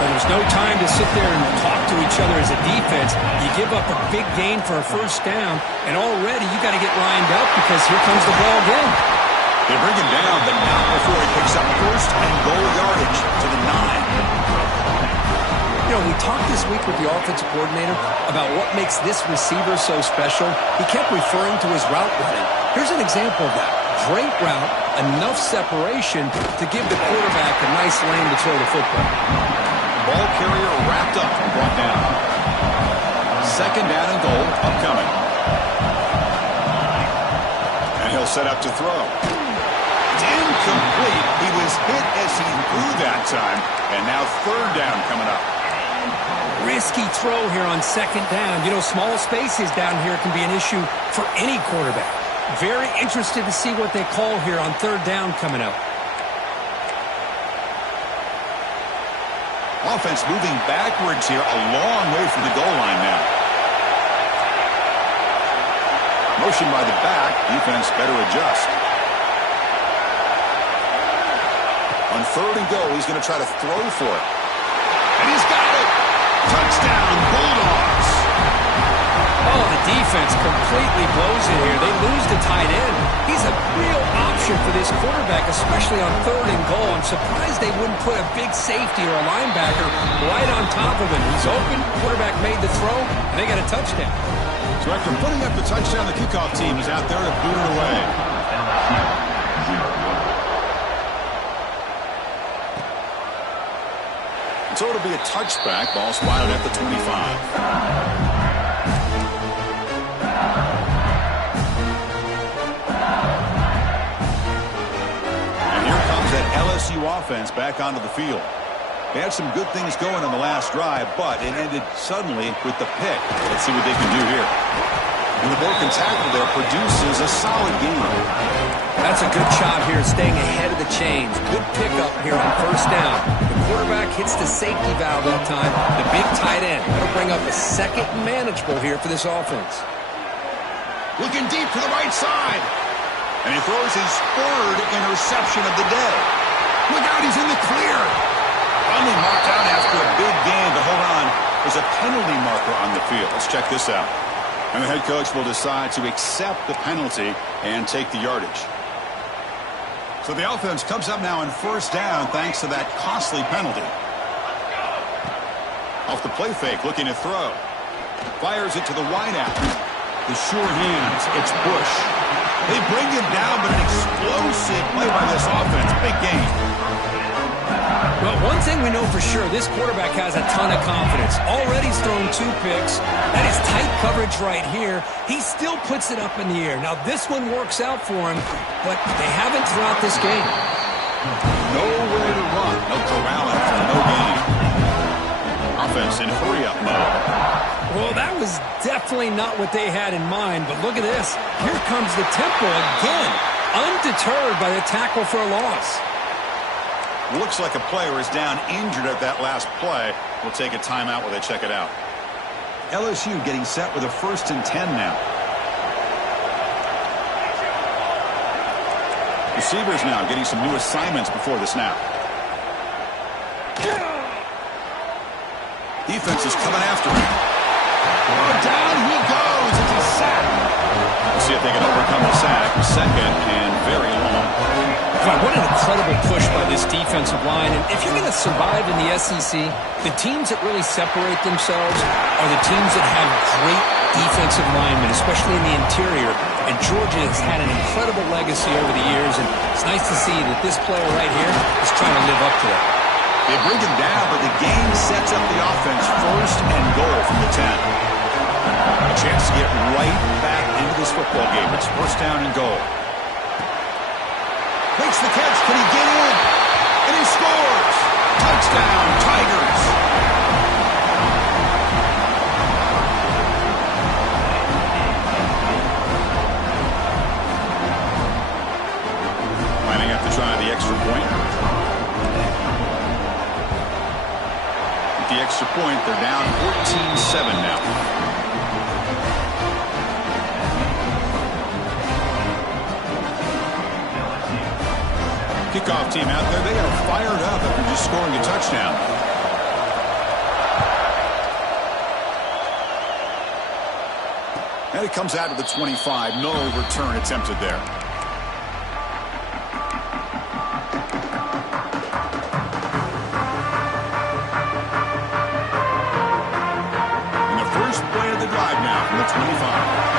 Well, there's no time to sit there and talk to each other as a defense. You give up a big gain for a first down, and already you got to get lined up because here comes the ball again. They bring him down, but not before he picks up first and goal yardage to the 9. You know, we talked this week with the offensive coordinator about what makes this receiver so special. He kept referring to his route running. Here's an example of that. Great route, enough separation to give the quarterback a nice lane to throw the football. Ball carrier wrapped up and brought down. Second down and goal upcoming. And he'll set up to throw. It's incomplete. He was hit as he threw that time. And now third down coming up. Risky throw here on second down. You know, small spaces down here can be an issue for any quarterback. Very interested to see what they call here on third down coming up. Offense moving backwards here, a long way from the goal line now. Motion by the back. Defense better adjust. On third and goal, he's going to try to throw for it. And he's got it! Touchdown, Bulldogs! Oh, the defense completely blows it here. They lose the tight end. He's a real option for this quarterback, especially on third and goal. I'm surprised they wouldn't put a big safety or a linebacker right on top of him. He's open, quarterback made the throw, and they got a touchdown. So after putting up the touchdown, the kickoff team is out there to boot it away. So it'll be a touchback. Ball spotted at the 25. LSU offense back onto the field. They had some good things going on the last drive, but it ended suddenly with the pick. Let's see what they can do here. And the broken tackle there produces a solid game. That's a good shot here, staying ahead of the chains. Good pickup here on first down. The quarterback hits the safety valve that time. The big tight end. That'll bring up a second and manageable here for this offense. Looking deep to the right side. And he throws his third interception of the day. Look out, he's in the clear. Finally marked out after a big gain, but hold on. There's a penalty marker on the field. Let's check this out. And the head coach will decide to accept the penalty and take the yardage. So the offense comes up now on first down thanks to that costly penalty. Off the play fake, looking to throw. Fires it to the wideout. The sure hands, it's Bush. They bring him down, but an explosive play by this offense. Big game. Well, one thing we know for sure, this quarterback has a ton of confidence. Already he's thrown 2 picks. That is tight coverage right here. He still puts it up in the air. Now, this one works out for him, but they haven't throughout this game. Nowhere to run. No corralling for no gain. Offense in hurry-up mode. Well, that was definitely not what they had in mind, but look at this. Here comes the tempo again, undeterred by the tackle for a loss. Looks like a player is down injured at that last play. We'll take a timeout while they check it out. LSU getting set with a 1st and 10 now. Receivers now getting some new assignments before the snap. Defense is coming after him. Oh, down he goes. It's a sack. We'll see if they can overcome the sack. Second and very long. God, what an incredible push by this defensive line. And if you're going to survive in the SEC, the teams that really separate themselves are the teams that have great defensive linemen, especially in the interior. And Georgia has had an incredible legacy over the years, and it's nice to see that this player right here is trying to live up to that. They bring him down, but the game sets up the offense 1st and goal from the 10. A chance to get right back into this football game. It's 1st down and goal. Makes the catch. Can he get in? And he scores. Touchdown, Tigers. Lining up to try the extra point. With the extra point, they're down 14-7 now. Kickoff team out there. They are fired up after just scoring a touchdown. And it comes out to the 25. No return attempted there. And the first play of the drive now from the 25.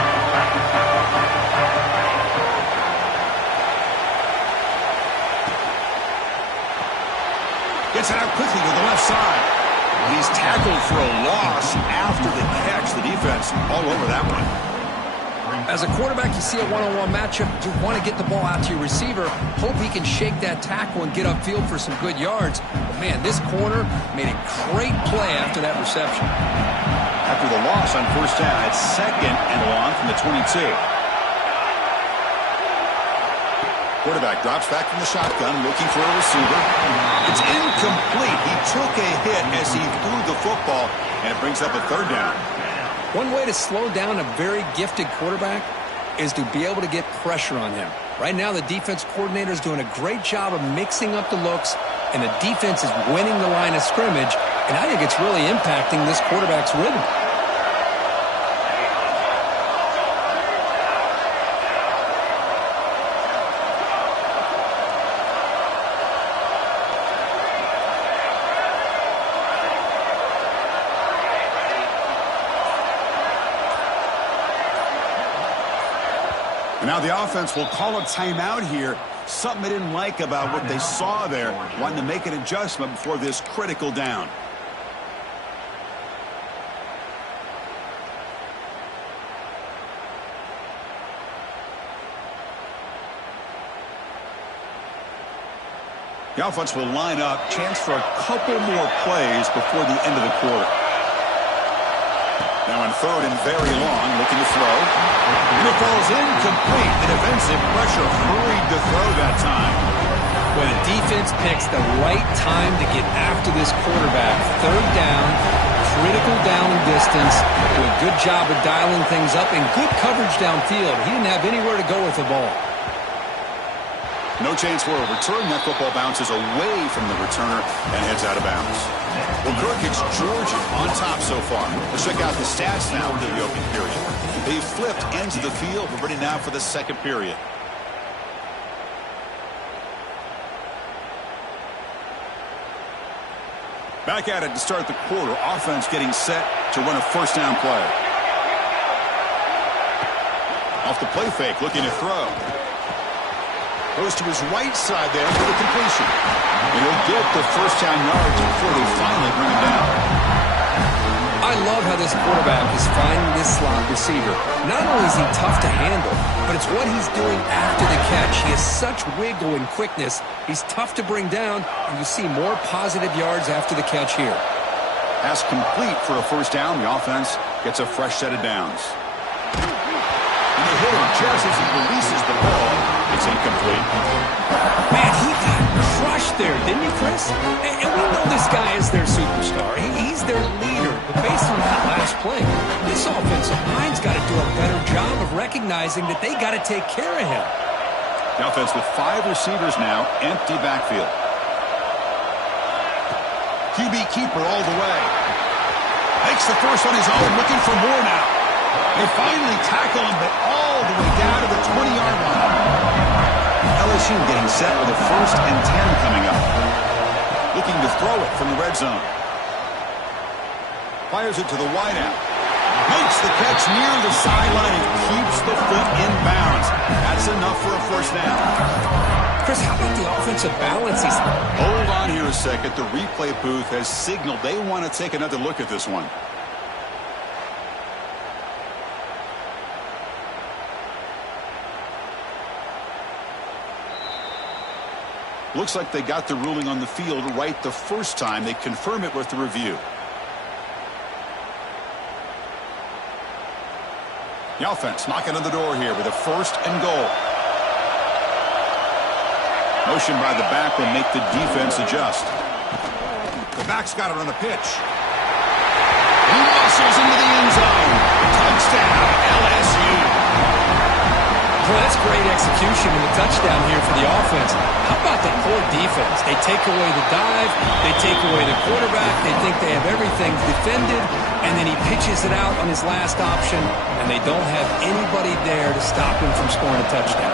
Gets it out quickly to the left side. He's tackled for a loss after the catch. The defense all over that one. As a quarterback, you see a one-on-one matchup, you want to get the ball out to your receiver, hope he can shake that tackle and get upfield for some good yards. But man, this corner made a great play after that reception. After the loss on first down, it's 2nd and long from the 22. Quarterback drops back from the shotgun, looking for a receiver. It's incomplete. He took a hit as he threw the football, and it brings up a 3rd down. One way to slow down a very gifted quarterback is to be able to get pressure on him. Right now, the defense coordinator is doing a great job of mixing up the looks, and the defense is winning the line of scrimmage, and I think it's really impacting this quarterback's rhythm. Now the offense will call a timeout here. Something they didn't like about what they saw there. Wanting to make an adjustment before this critical down. The offense will line up. Chance for a couple more plays before the end of the quarter. Now on 3rd and very long, looking to throw. And it falls incomplete. The defensive pressure hurried to throw that time. Well, the defense picks the right time to get after this quarterback. 3rd down, critical down and distance. Do a good job of dialing things up and good coverage downfield. He didn't have anywhere to go with the ball. No chance for a return. That football bounces away from the returner and heads out of bounds. Well, Kirk, it's Georgia on top so far. Let's check out the stats now into the opening period. They flipped ends of the field. We're ready now for the 2nd period. Back at it to start the quarter. Offense getting set to run a first down play. Off the play fake, looking to throw. Goes to his right side there for the completion. And he'll get the first down yards before they finally bring him down. I love how this quarterback is finding this slot receiver. Not only is he tough to handle, but it's what he's doing after the catch. He has such wiggle and quickness. He's tough to bring down, and you see more positive yards after the catch here. Pass complete for a first down. The offense gets a fresh set of downs. And they hit him just as he releases the ball. It's incomplete. Man, he got crushed there, didn't he, Chris? And we know this guy is their superstar. He's their leader. But based on that last play, this offensive line's got to do a better job of recognizing that they got to take care of him. The offense with 5 receivers now, empty backfield. QB keeper all the way. Makes the first on his own, looking for more now. They finally tackle him, but all the way down to the 20-yard line. LSU getting set with a 1st and 10 coming up. Looking to throw it from the red zone. Fires it to the wideout. Makes the catch near the sideline and keeps the foot in bounds. That's enough for a first down. Chris, how about the offensive balance? Hold on here a second. The replay booth has signaled they want to take another look at this one. Looks like they got the ruling on the field right the first time. They confirm it with the review. The offense knocking on the door here with a 1st and goal. Motion by the back will make the defense adjust. The back's got it on the pitch. He muscles into the end zone. Touchdown, LSU. Well, that's great execution and the touchdown here for the offense. How about the poor defense? They take away the dive, they take away the quarterback, they think they have everything defended, and then he pitches it out on his last option, and they don't have anybody there to stop him from scoring a touchdown.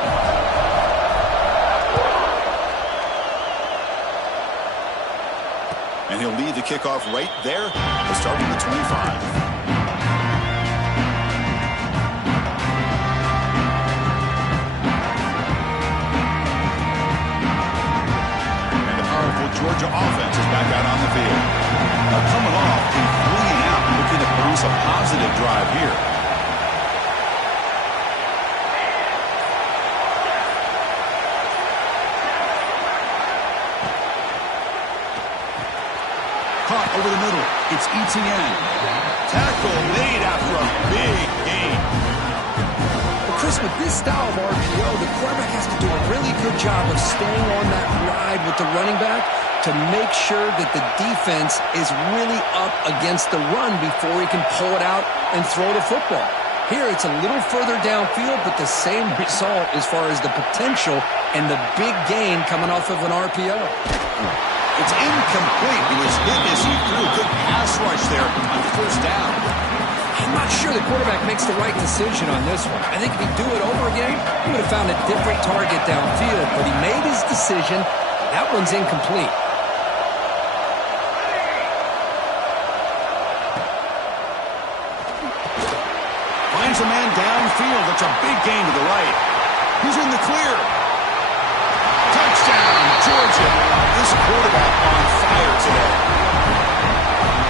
And he'll lead the kickoff right there to start with the 25. Georgia offense is back out on the field. Now coming off a 3 and out, looking to produce a positive drive here. the middle. It's ETN. Tackle made after a big gain. Well, Chris, with this style of RPO, the quarterback has to do a really good job of staying on that ride with the running back to make sure that the defense is really up against the run before he can pull it out and throw the football. Here, it's a little further downfield, but the same result as far as the potential and the big gain coming off of an RPO. It's incomplete. He was hit as he threw a good pass rush there on first down. I'm not sure the quarterback makes the right decision on this one. I think if he'd do it over again, he would have found a different target downfield, but he made his decision. That one's incomplete. Finds a man downfield. That's a big gain to the right. He's in the clear. Touchdown, Georgia. This quarterback on fire today.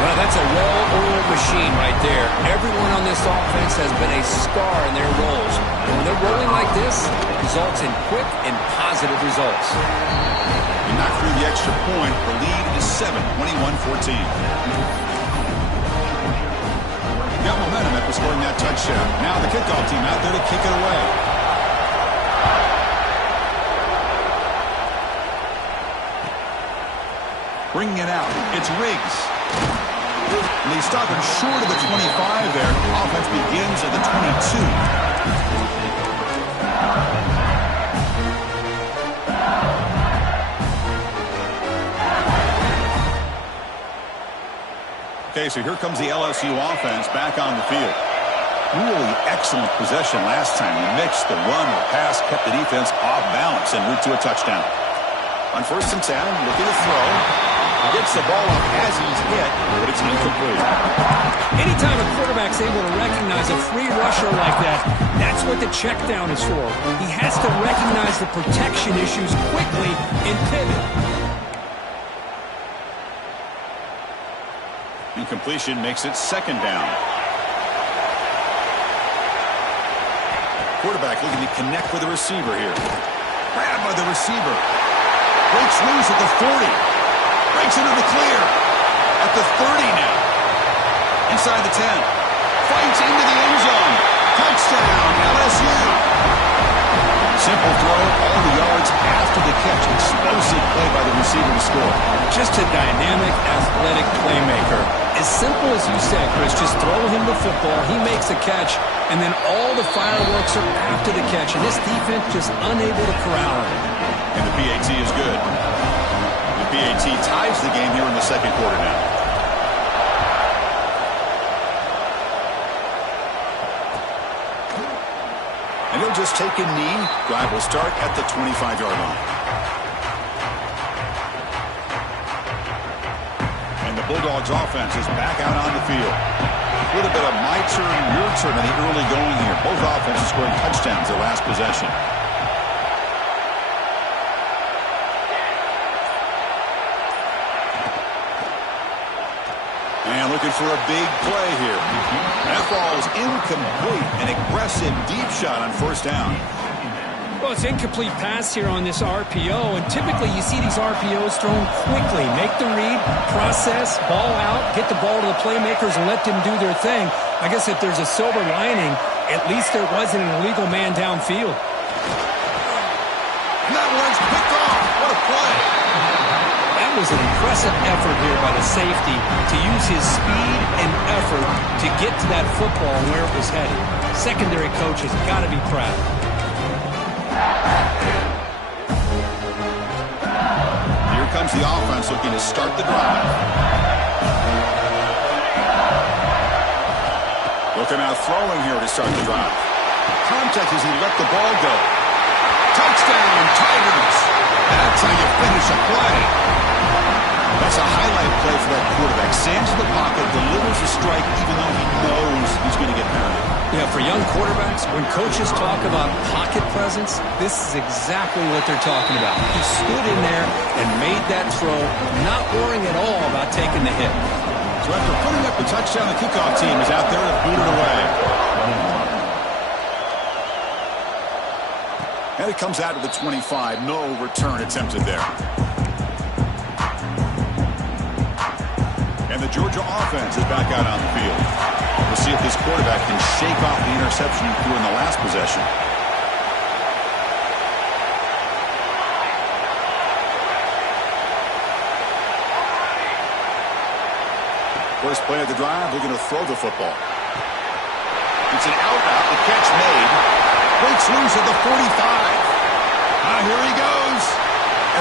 Well, that's a well-oiled machine right there. Everyone on this offense has been a star in their roles. And when they're rolling like this, it results in quick and positive results. He knocked through the extra point. The lead is 7, 21-14. Got momentum after scoring that touchdown. Now the kickoff team out there to kick it away. Bringing it out. It's Riggs. And they stop him short of the 25 there. Offense begins at the 22. Okay, so here comes the LSU offense back on the field. Really excellent possession last time. He mixed the run or pass, kept the defense off balance, and route to a touchdown. On 1st and 10, looking to throw. He gets the ball up as he's hit, but it's incomplete. Anytime a quarterback's able to recognize a free rusher like that, that's what the check down is for. He has to recognize the protection issues quickly and pivot. Incompletion makes it 2nd down. Quarterback looking to connect with the receiver here. Grabbed by the receiver. Breaks loose at the 40. Breaks into the clear. At the 30 now. Inside the 10. Fights into the end zone. Touchdown, LSU. Simple throw, all the yards after the catch. Explosive play by the receiver to score. Just a dynamic, athletic playmaker. As simple as you said, Chris, just throw him the football, he makes a catch, and then all the fireworks are after the catch, and this defense just unable to corral him. And the PAT is good. The PAT ties the game here in the 2nd quarter now. And he'll just take a knee. Drive will start at the 25-yard line. And the Bulldogs offense is back out on the field. A little bit of my turn, your turn in the early going here. Both offenses scoring touchdowns their last possession. And looking for a big play here. That ball is incomplete. An aggressive deep shot on 1st down. Well, it's incomplete pass here on this RPO, and typically you see these RPOs thrown quickly. Make the read, process, ball out, get the ball to the playmakers and let them do their thing. I guess if there's a silver lining, at least there wasn't an illegal man downfield. And that one's picked off. What a play. That was an impressive effort here by the safety to use his speed and effort to get to that football and where it was headed. Secondary coach has got to be proud. Here comes the offense looking to start the drive. Looking out throwing here to start the drive. Contact as he let the ball go. Touchdown, Tigers. That's how you finish a play. That's a highlight play for that quarterback. Sands in the pocket, delivers a strike even though he knows he's going to get penalty. Yeah, for young quarterbacks, when coaches talk about pocket presence, this is exactly what they're talking about. He stood in there and made that throw, not worrying at all about taking the hit. So after putting up the touchdown, the kickoff team is out there to boot it away. And it comes out to the 25. No return attempted there. And And the Georgia offense is back out on the field. We'll see if this quarterback can shake off the interception he threw in the last possession. First play of the drive, they're going to throw the football. It's an out-out, the catch made. Breaks loose at the 45. Here he goes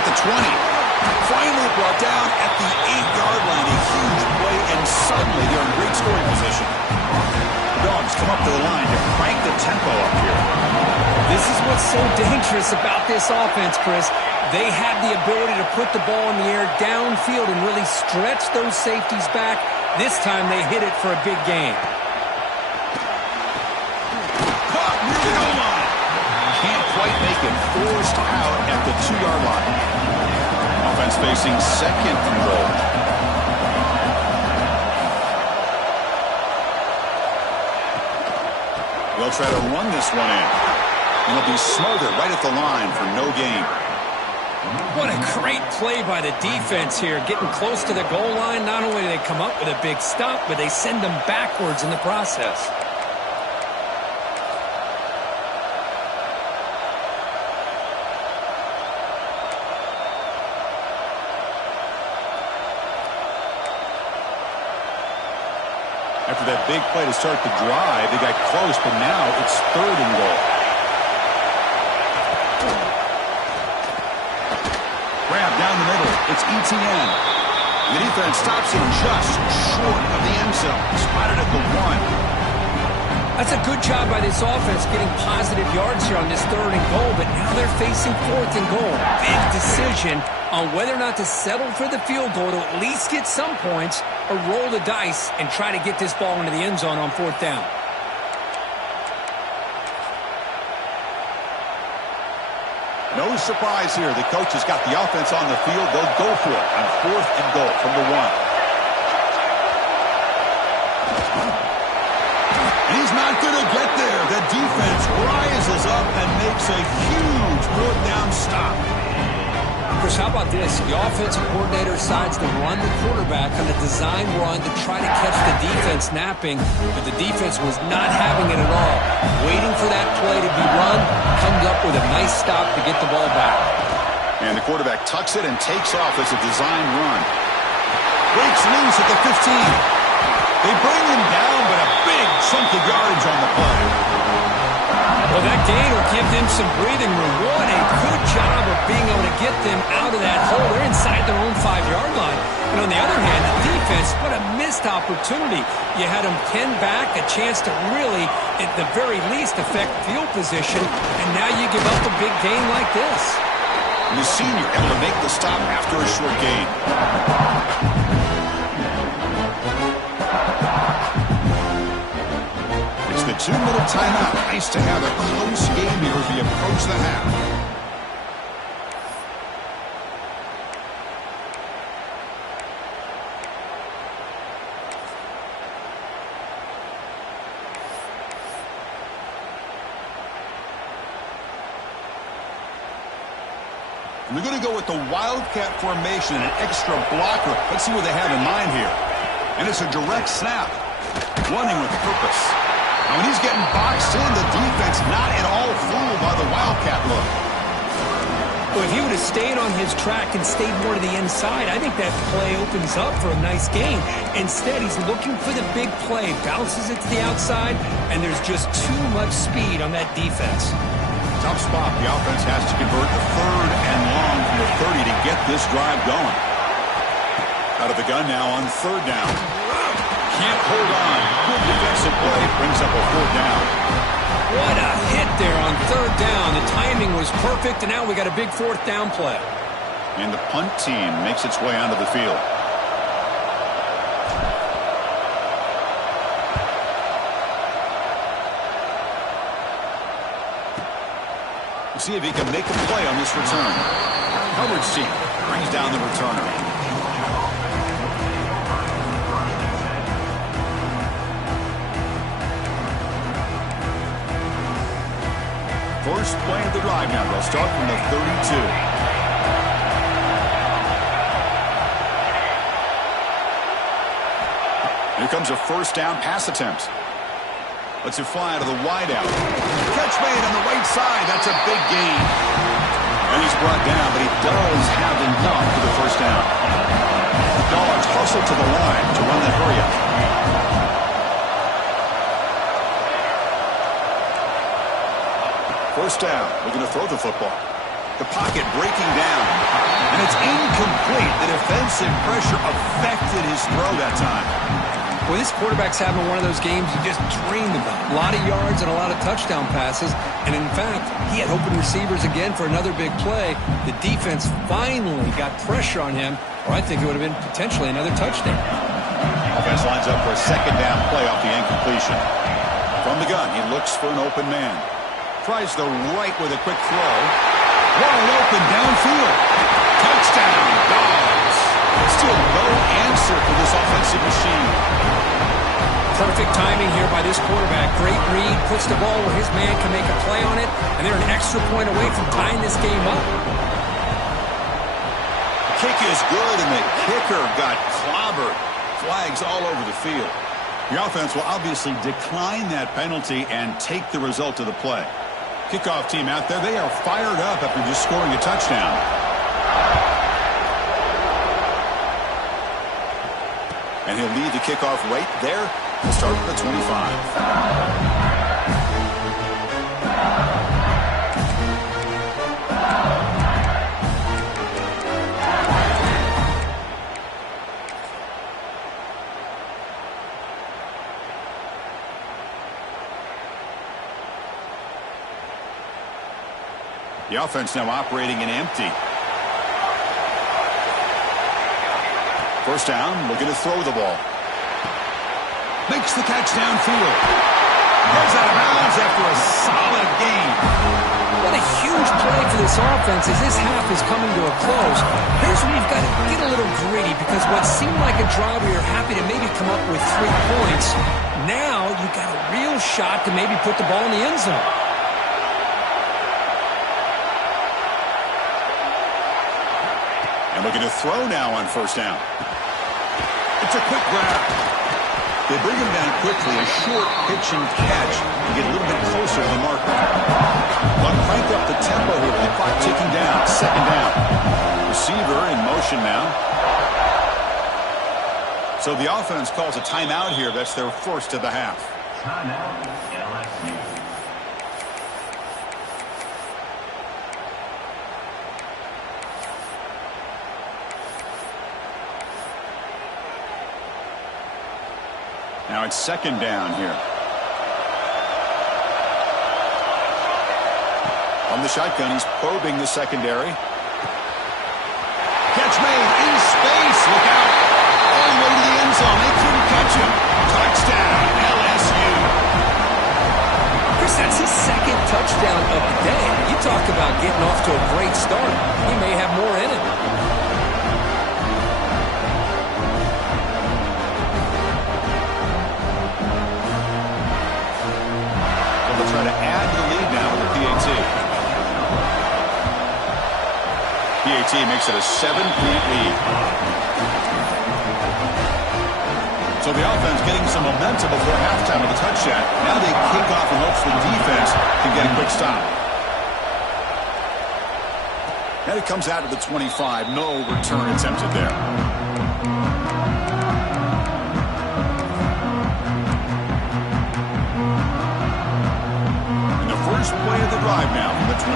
at the 20. Finally brought down at the 8-yard line. A huge play, and suddenly they're in great scoring position. The Dogs come up to the line to crank the tempo up here. This is what's so dangerous about this offense, Chris. They have the ability to put the ball in the air downfield and really stretch those safeties back. This time they hit it for a big gain. Caught near the goal line. Can't quite make it. Forced out at the 2-yard line. Offense facing second and goal. They'll try to run this one in. And it'll be smothered right at the line for no gain. What a great play by the defense here. Getting close to the goal line, not only do they come up with a big stop, but they send them backwards in the process. After that big play to start the drive, they got close, but now it's third and goal. Grab down the middle. It's ETN. The defense stops him just short of the end zone. Spotted at the 1. That's a good job by this offense getting positive yards here on this third and goal, but now they're facing fourth and goal. Big decision on whether or not to settle for the field goal to at least get some points or roll the dice and try to get this ball into the end zone on fourth down. No surprise here. The coach has got the offense on the field. They'll go for it on fourth and goal from the 1. And he's not going to get there. The defense rises up and makes a huge fourth down stop. Chris, how about this? The offensive coordinator decides to run the quarterback on a design run to try to catch the defense napping, but the defense was not having it at all. Waiting for that play to be run, comes up with a nice stop to get the ball back. And the quarterback tucks it and takes off as a design run. Breaks loose at the 15. They bring him down, but a big chunk of yards on the play. Well, that gain will give them some breathing room. What a good job of being able to get them out of that hole. They're inside their own 5-yard line. And on the other hand, the defense, what a missed opportunity. You had them pinned back, a chance to really, at the very least, affect field position. And now you give up a big gain like this. The senior able to make the stop after a short gain. It's the 2-minute timeout. Nice to have a close game here as we approach the half. And they're going to go with the Wildcat formation and an extra blocker. Let's see what they have in mind here. And it's a direct snap. Running with purpose. Now, when he's getting boxed in, the defense not at all fooled by the Wildcat look. Well, if he would have stayed on his track and stayed more to the inside, I think that play opens up for a nice gain. Instead, he's looking for the big play. Bounces it to the outside, and there's just too much speed on that defense. Tough spot. The offense has to convert the third and long from the 30 to get this drive going. Out of the gun now on third down. Can't hold on. Good defensive play. Brings up a fourth down. What a hit there on third down. The timing was perfect, and now we got a big fourth down play. And the punt team makes its way onto the field. We'll see if he can make a play on this return. Coverage team brings down the returner. First play of the drive now. They'll start from the 32. comes a first down pass attempt. Let's it fly out of the wideout. Catch made on the right side. That's a big gain. And he's brought down, but he does have enough for the first down. Dogs hustle to the line to run that hurry-up. First down. Looking to throw the football. The pocket breaking down. And it's incomplete. The defensive pressure affected his throw that time. Well, this quarterback's having one of those games you just dreamed about. A lot of yards and a lot of touchdown passes. And in fact, he had open receivers again for another big play. The defense finally got pressure on him, or I think it would have been potentially another touchdown. Offense lines up for a second down play off the incompletion. From the gun, he looks for an open man. Tries the right with a quick throw. Wide open downfield. Touchdown, Dogs. Still no answer for this offensive machine. Perfect timing here by this quarterback. Great read, puts the ball where his man can make a play on it, and they're an extra point away from tying this game up. Kick is good, and the kicker got clobbered. Flags all over the field. The offense will obviously decline that penalty and take the result of the play. Kickoff team out there, they are fired up after just scoring a touchdown. And he'll lead the kickoff right there and start at the 25. The offense now operating in empty. First down, looking to throw the ball. Makes the catch downfield. Goes out of bounds after a solid gain. What a huge play for this offense as this half is coming to a close. Here's where you've got to get a little gritty because what seemed like a drive where you're happy to maybe come up with 3 points, now you've got a real shot to maybe put the ball in the end zone. And looking to throw now on first down. It's a quick grab. They bring him down quickly, a short pitch and catch to get a little bit closer to the marker. But crank up the tempo here with the clock ticking down. Second down. Receiver in motion now. So the offense calls a timeout here. That's their first of the half. Timeout, LSU. Now it's second down here. On the shotgun, he's probing the secondary. Catch made in space. Look out. All the way to the end zone. They couldn't catch him. Touchdown, LSU. Chris, that's his second touchdown of the day. You talk about getting off to a great start. He may have more in it. Try to add the lead now with the PAT. PAT makes it a 7-point lead. So the offense getting some momentum before halftime with a touchdown. Now they kick off in hopes the defense can get a quick stop. And it comes out to the 25. No return attempted there. First play of the drive now from the 25.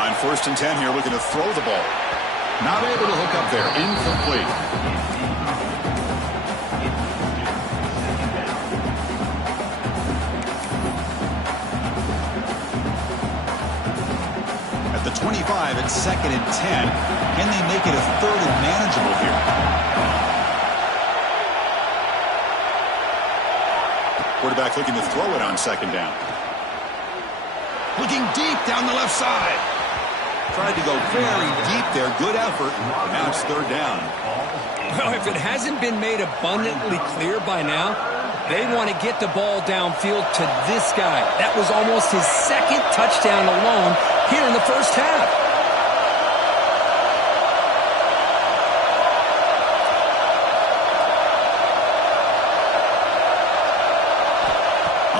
On first and 10 here, looking to throw the ball. Not able to hook up there. Incomplete. At the 25, it's second and 10. Can they make it a third and manageable here? Quarterback looking to throw it on second down. Looking deep down the left side. Tried to go very deep there. Good effort. Now it's third down. Well, if it hasn't been made abundantly clear by now, they want to get the ball downfield to this guy. That was almost his second touchdown alone here in the first half.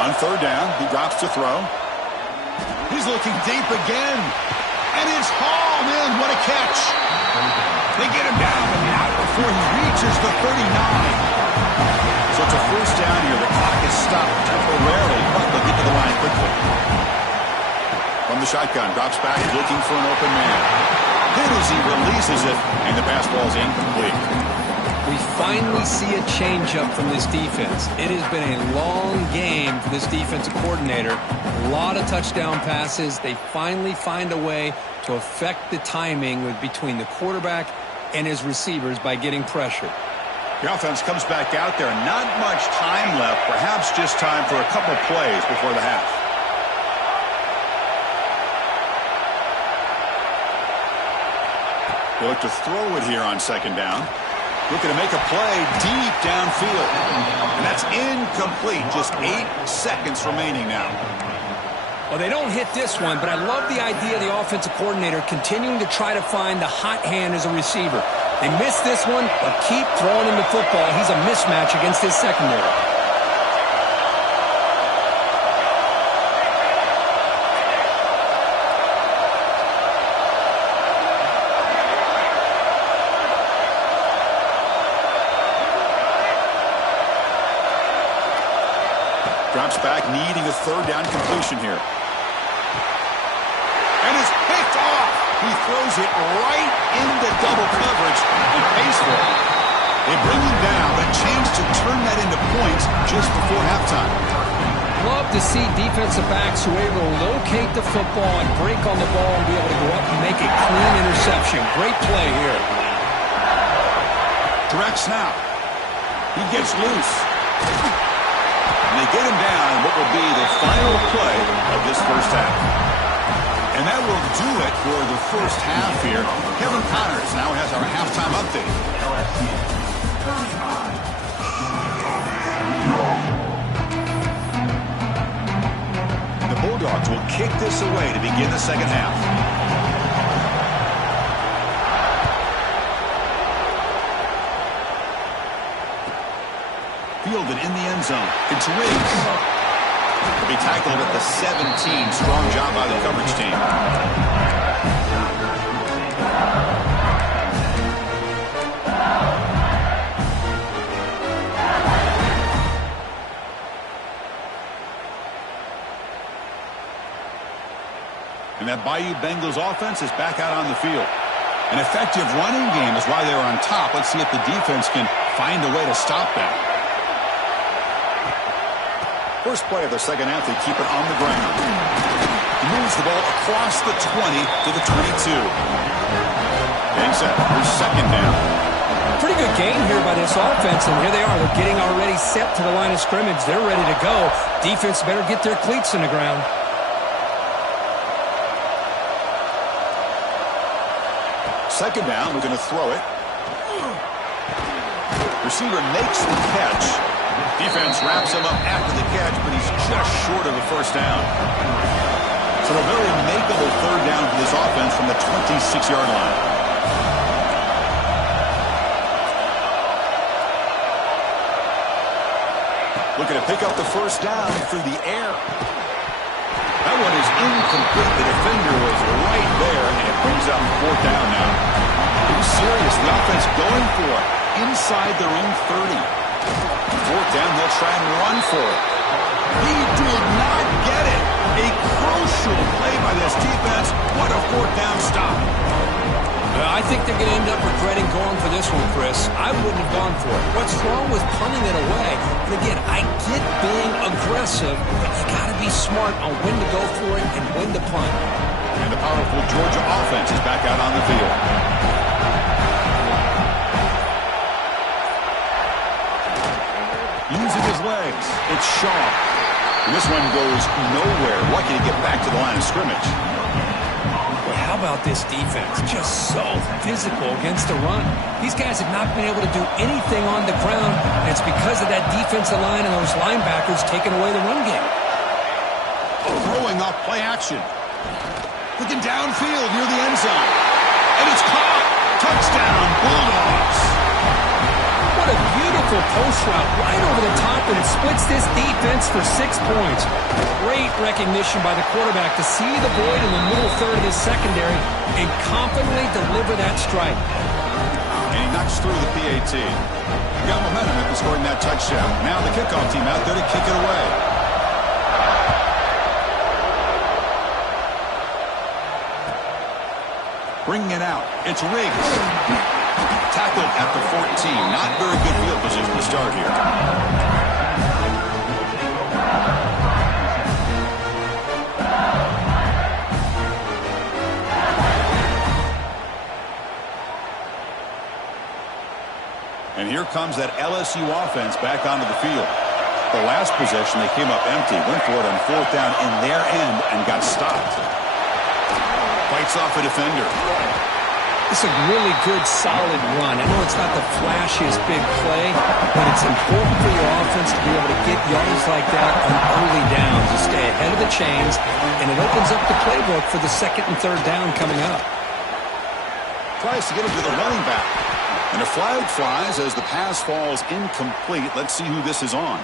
On third down, he drops to throw. He's looking deep again. And it's hauled in. What a catch. They get him down and out before he reaches the 39. So it's a first down here. The clock is stopped temporarily, but they'll get to the line quickly. From the shotgun, drops back, looking for an open man. Hit as he releases it, and the pass ball is incomplete. We finally see a change-up from this defense. It has been a long game for this defensive coordinator. A lot of touchdown passes. They finally find a way to affect the timing between the quarterback and his receivers by getting pressure. The offense comes back out there. Not much time left. Perhaps just time for a couple plays before the half. They look to throw it here on second down. Looking to make a play deep downfield. And that's incomplete. Just 8 seconds remaining now. Well, they don't hit this one, but I love the idea of the offensive coordinator continuing to try to find the hot hand as a receiver. They miss this one, but keep throwing him the football. He's a mismatch against his secondary. Drops back, needing a third down completion here. And it's picked off. He throws it right into double coverage and pays for it. They bring him down, but chance to turn that into points just before halftime. Love to see defensive backs who are able to locate the football and break on the ball and be able to go up and make a clean interception. Great play here. Direct snap. He gets loose. And they get him down in what will be the final play of this first half. And that will do it for the first half here. Kevin Connors now has our halftime update. The Bulldogs will kick this away to begin the second half. Fielded in the end zone. It's Riggs. He'll be tackled at the 17. Strong job by the coverage team. And that Bayou Bengals offense is back out on the field. An effective running game is why they're on top. Let's see if the defense can find a way to stop them. First play of the second half, they keep it on the ground. He moves the ball across the 20 to the 22. And set for second down. Pretty good game here by this offense, and here they are. They're getting already set to the line of scrimmage. They're ready to go. Defense better get their cleats in the ground. Second down, we're going to throw it. Receiver makes the catch. Defense wraps him up after the catch, but he's just short of the first down. So a very makeable third down for this offense from the 26-yard line. Looking to pick up the first down through the air. That one is incomplete. The defender was right there, and it brings up fourth down now. Pretty serious. The offense going for it inside their own 30. Fourth down, they'll try and run for it. He did not get it. A crucial play by this defense. What a fourth down stop. I think they're going to end up regretting going for this one, Chris. I wouldn't have gone for it. What's wrong with punting it away? And again, I get being aggressive, but you got to be smart on when to go for it and when to punt. And the powerful Georgia offense is back out on the field. Using his legs, it's Shaw. And this one goes nowhere. Lucky to get back to the line of scrimmage. Well, how about this defense? Just so physical against the run. These guys have not been able to do anything on the ground, and it's because of that defensive line and those linebackers taking away the run game. Throwing off play action. Looking downfield near the end zone. And it's caught. Touchdown, Bulldogs. What a beautiful powerful post route right over the top, and it splits this defense for 6 points. Great recognition by the quarterback to see the void in the middle third of his secondary and confidently deliver that strike. And he knocks through the PAT. He got momentum after scoring that touchdown. Now the kickoff team out there to kick it away. Bringing it out, it's Riggs. Tackled at the 14. Not very good field position to start here. And here comes that LSU offense back onto the field. The last possession, they came up empty, went for it on 4th down in their end and got stopped. Fights off a defender. It's a really good, solid run. I know it's not the flashiest big play, but it's important for your offense to be able to get yards like that on early downs to stay ahead of the chains, and it opens up the playbook for the 2nd and 3rd down coming up. Tries to get it to the running back. And a flag flies as the pass falls incomplete. Let's see who this is on.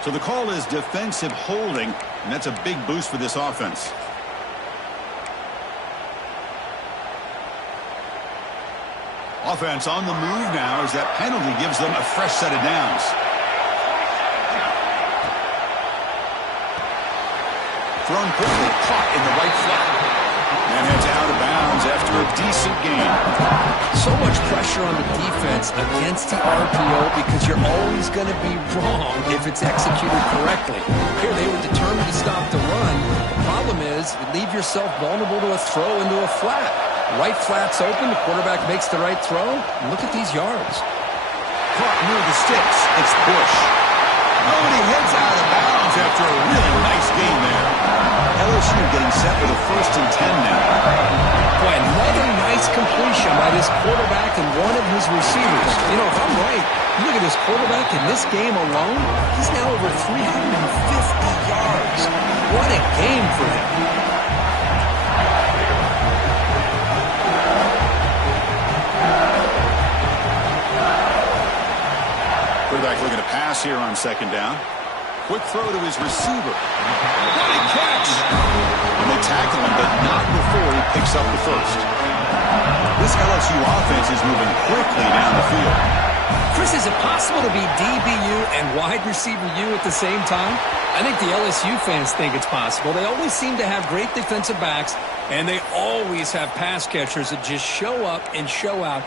So the call is defensive holding, and that's a big boost for this offense. Offense on the move now as that penalty gives them a fresh set of downs. Thrown quickly, caught in the right flat. And heads out of bounds after a decent gain. So much pressure on the defense against the RPO because you're always going to be wrong if it's executed correctly. Here they were determined to stop the run. The problem is you leave yourself vulnerable to a throw into a flat. Right flat's open, the quarterback makes the right throw. And look at these yards. Caught near the sticks. It's Bush. Oh, and he heads out of bounds after a really nice game there. LSU getting set for the 1st and 10 now. Boy, another nice completion by this quarterback and one of his receivers. You know, if I'm right, you look at this quarterback in this game alone, he's now over 350 yards. What a game for him. Quarterback looking to pass here on 2nd down. Quick throw to his receiver. What a catch! And they tackle him, but not before he picks up the first. This LSU offense is moving quickly down the field. Chris, is it possible to be DBU and wide receiver U at the same time? I think the LSU fans think it's possible. They always seem to have great defensive backs, and they always have pass catchers that just show up and show out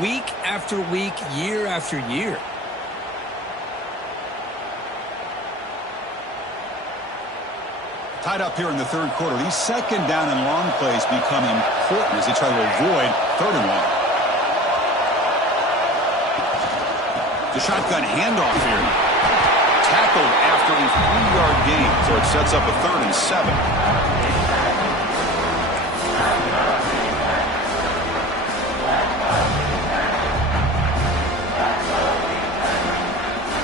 week after week, year after year. Tied up here in the 3rd quarter. These 2nd down and long plays become important as they try to avoid 3rd and long. The shotgun handoff here. Tackled after a 3-yard gain, so it sets up a 3rd and 7.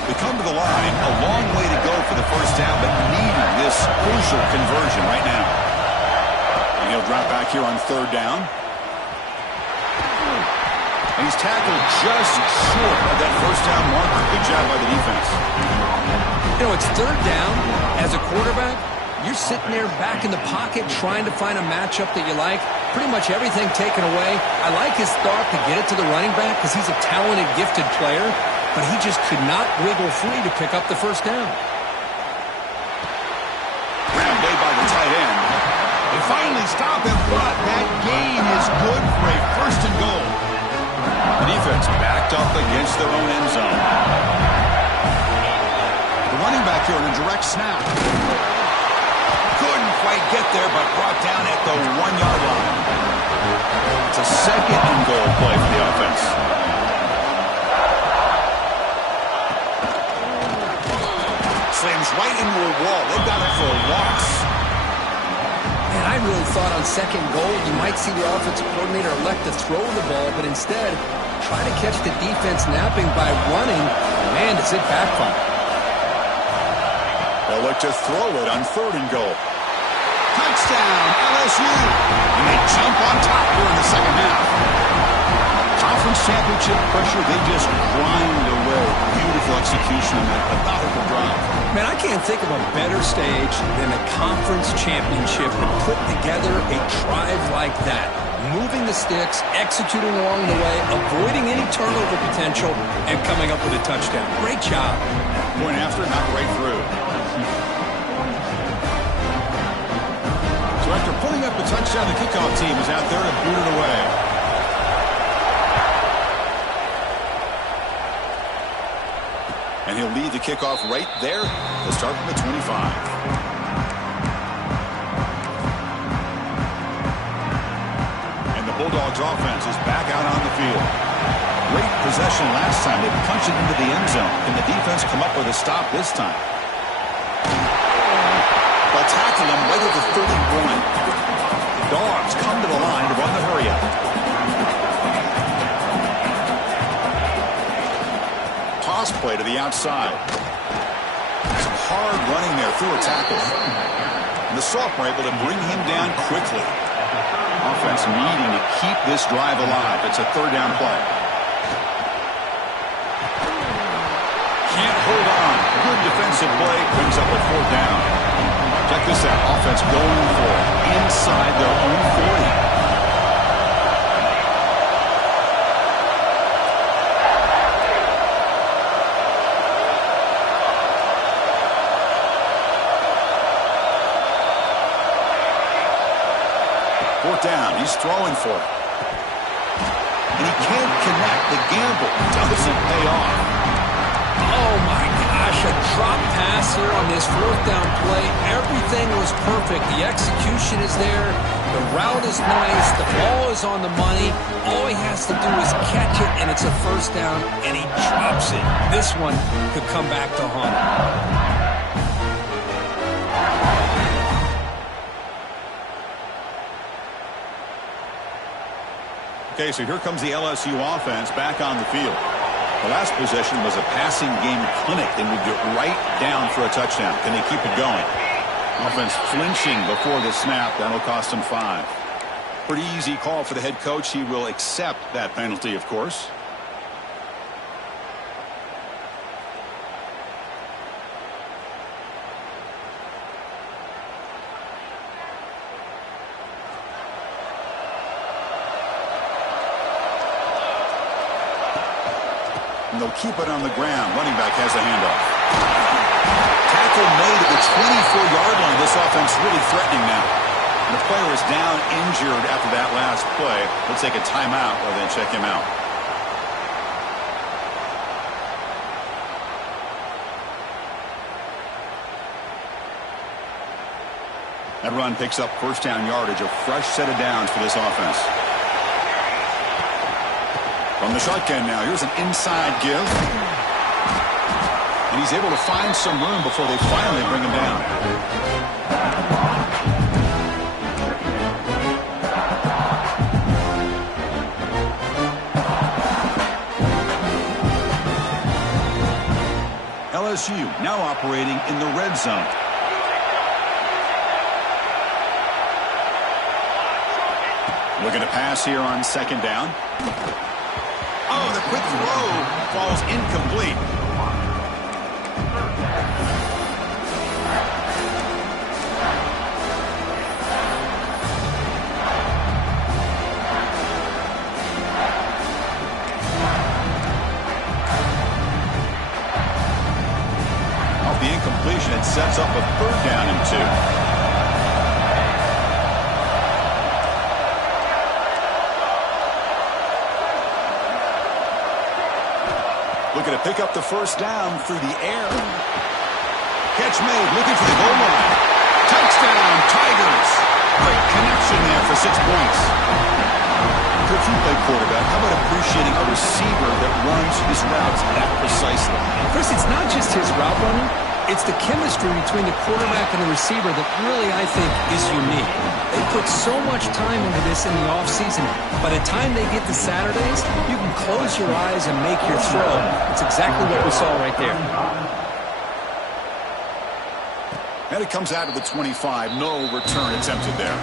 They come to the line, a long way to go for the 1st down, but needing this crucial conversion right now. And he'll drop back here on 3rd down. And he's tackled just short of that 1st down marker. Good job by the defense. You know, it's 3rd down. As a quarterback, you're sitting there back in the pocket trying to find a matchup that you like. Pretty much everything taken away. I like his thought to get it to the running back because he's a talented, gifted player. But he just could not wiggle free to pick up the 1st down. Grab made by the tight end. They finally stop him, but that gain is good for a 1st and goal. The defense backed up against their own end zone. The running back here on a direct snap. Couldn't quite get there, but brought down at the 1-yard line. It's a 2nd and goal play for the offense. Slams right into a wall. They got it for a loss. Man, I really thought on 2nd goal you might see the offensive coordinator elect to throw the ball, but instead try to catch the defense napping by running. Man, does it backfire. They'll look to throw it on 3rd and goal. Touchdown, LSU. And they jump on top here in the 2nd half. conference championship pressure, they just grind away. Beautiful execution on that methodical drive. Man, I can't think of a better stage than a conference championship to put together a drive like that. Moving the sticks, executing along the way, avoiding any turnover potential, and coming up with a touchdown. Great job. Point after, not right through. So after putting up a touchdown, the kickoff team is out there to boot it away. And he'll lead the kickoff right there to start from the 25. Bulldogs offense is back out on the field. Great possession last time. They punched it into the end zone. Can the defense come up with a stop this time? They'll tackle him right at the 31. The Dogs come to the line to run the hurry up. Toss play to the outside. Some hard running there through a tackle. And the sophomore able to bring him down quickly. Offense needing to keep this drive alive. It's a third down play. Can't hold on. Good defensive play. Brings up a fourth down. Check this out. Offense going for it inside their own 40. Down. He's throwing for it. And he can't connect. The gamble doesn't pay off. Oh, my gosh. A drop pass here on this fourth down play. Everything was perfect. The execution is there. The route is nice. The ball is on the money. All he has to do is catch it, and it's a first down, and he drops it. This one could come back to haunt him. Okay, so here comes the LSU offense back on the field. The last possession was a passing game clinic. They moved it right down for a touchdown. Can they keep it going? Offense flinching before the snap. That'll cost them 5. Pretty easy call for the head coach. He will accept that penalty, of course. And they'll keep it on the ground. Running back has a handoff. Tackle made at the 24-yard line. This offense really threatening now. And the player is down injured after that last play. Let's take a timeout or then check him out. That run picks up first down yardage. A fresh set of downs for this offense. From the shotgun now, here's an inside give. And he's able to find some room before they finally bring him down. LSU now operating in the red zone. Looking to pass here on second down. Oh, the quick throw falls incomplete. Off the incompletion, it sets up a third down and 2. Looking to pick up the first down through the air. Catch made, looking for the goal line. Touchdown, Tigers. Great connection there for 6 points. Coach, you play quarterback. How about appreciating a receiver that runs his routes that precisely? Chris, it's not just his route running. It's the chemistry between the quarterback and the receiver that really, I think, is unique. They put so much time into this in the offseason. By the time they get to Saturdays, you can close your eyes and make your throw. It's exactly what we saw right there. And it comes out of the 25. No return attempted there.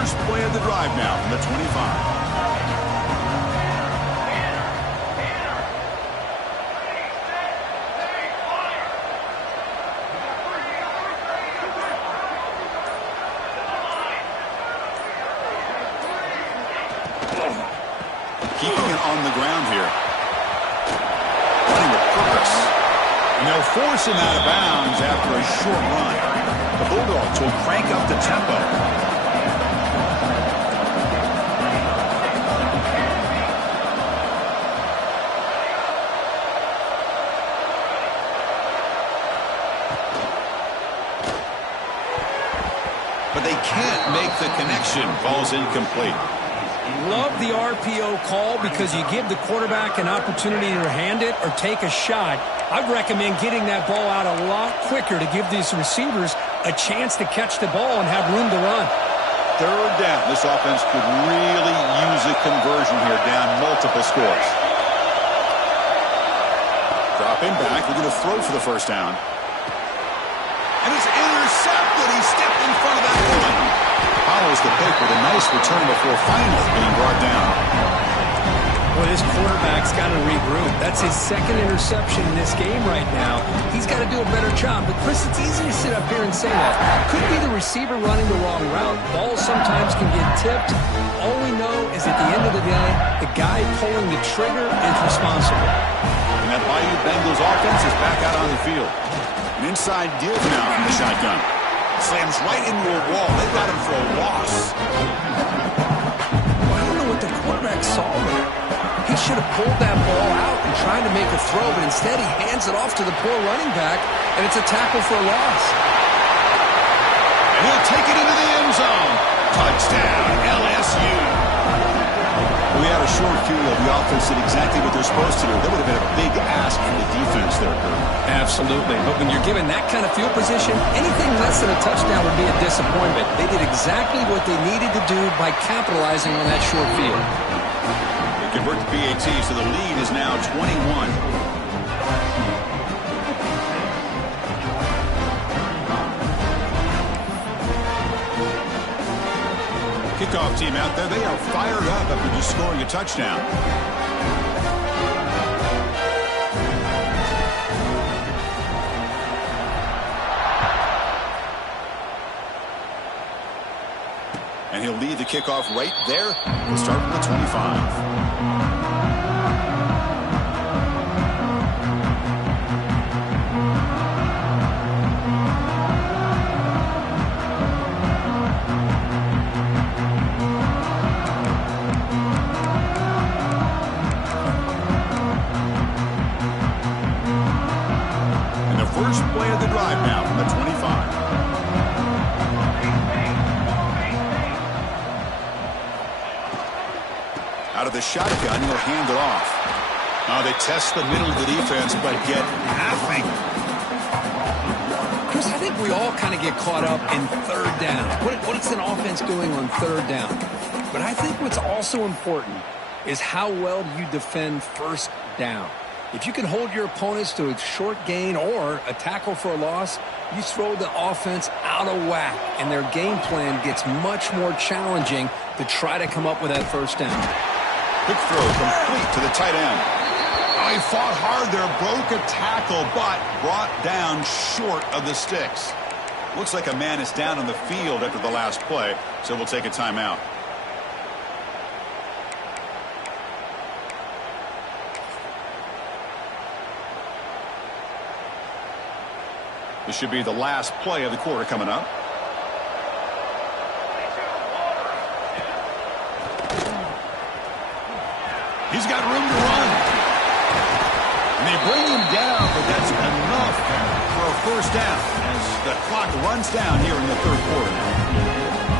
first play of the drive now from the 25. Keeping it on the ground here. Running with purpose. And they'll force him out of bounds after a short run. The Bulldogs will crank up the tempo. But they can't make the connection. Ball's incomplete. Love the RPO call because you give the quarterback an opportunity to hand it or take a shot. I'd recommend getting that ball out a lot quicker to give these receivers a chance to catch the ball and have room to run. Third down. This offense could really use a conversion here, down multiple scores. Dropping back, looking to throw for the first down. And it's intercepted. He stepped in front of that one. Follows the pick with a nice return before finally being brought down. Well, this quarterback's got to regroup. That's his second interception in this game right now. He's got to do a better job. But, Chris, it's easy to sit up here and say that. Could be the receiver running the wrong route. Balls sometimes can get tipped. All we know is at the end of the day, the guy pulling the trigger is responsible. And that Bayou Bengals offense is back out on the field. An inside deal now from the shotgun. Slams right into a wall. They've got him for a loss. Well, I don't know what the quarterback saw there. He should have pulled that ball out and tried to make a throw, but instead he hands it off to the poor running back, and it's a tackle for a loss. And he'll take it into the end zone. Touchdown, LSU. We had a short field. The offense did exactly what they're supposed to do. That would have been a big ask from the defense there, Kurt. Absolutely. But when you're given that kind of field position, anything less than a touchdown would be a disappointment. They did exactly what they needed to do by capitalizing on that short field. They convert to PAT, so the lead is now 21. Kickoff team out there, they are fired up after just scoring a touchdown. And he'll lead the kickoff right there. We'll start from the 25. First play of the drive now from the 25. Out of the shotgun, he'll hand it off. They test the middle of the defense, but get nothing. Chris, I think we all kind of get caught up in third down. What is an offense doing on third down? But I think what's also important is how well do you defend first down. If you can hold your opponents to a short gain or a tackle for a loss, you throw the offense out of whack, and their game plan gets much more challenging to try to come up with that first down. Quick throw complete to the tight end. He fought hard there, broke a tackle, but brought down short of the sticks. Looks like a man is down on the field after the last play, so we'll take a timeout. This should be the last play of the quarter coming up. He's got room to run. And they bring him down, but that's enough for a first down as the clock runs down here in the third quarter.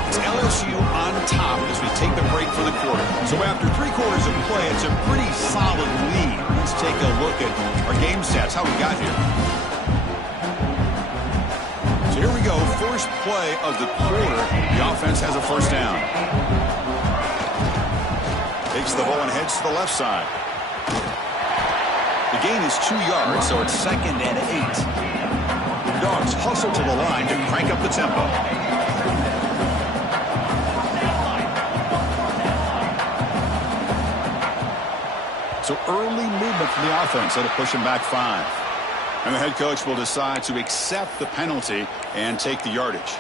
It's LSU on top as we take the break for the quarter. So after 3 quarters of play, it's a pretty solid lead. Let's take a look at our game stats, how we got here. Here we go, first play of the quarter. The offense has a first down. Takes the ball and heads to the left side. The gain is 2 yards, so it's 2nd and 8. The Dogs hustle to the line to crank up the tempo. So early movement from the offense. That'll push him back 5. And the head coach will decide to accept the penalty and take the yardage.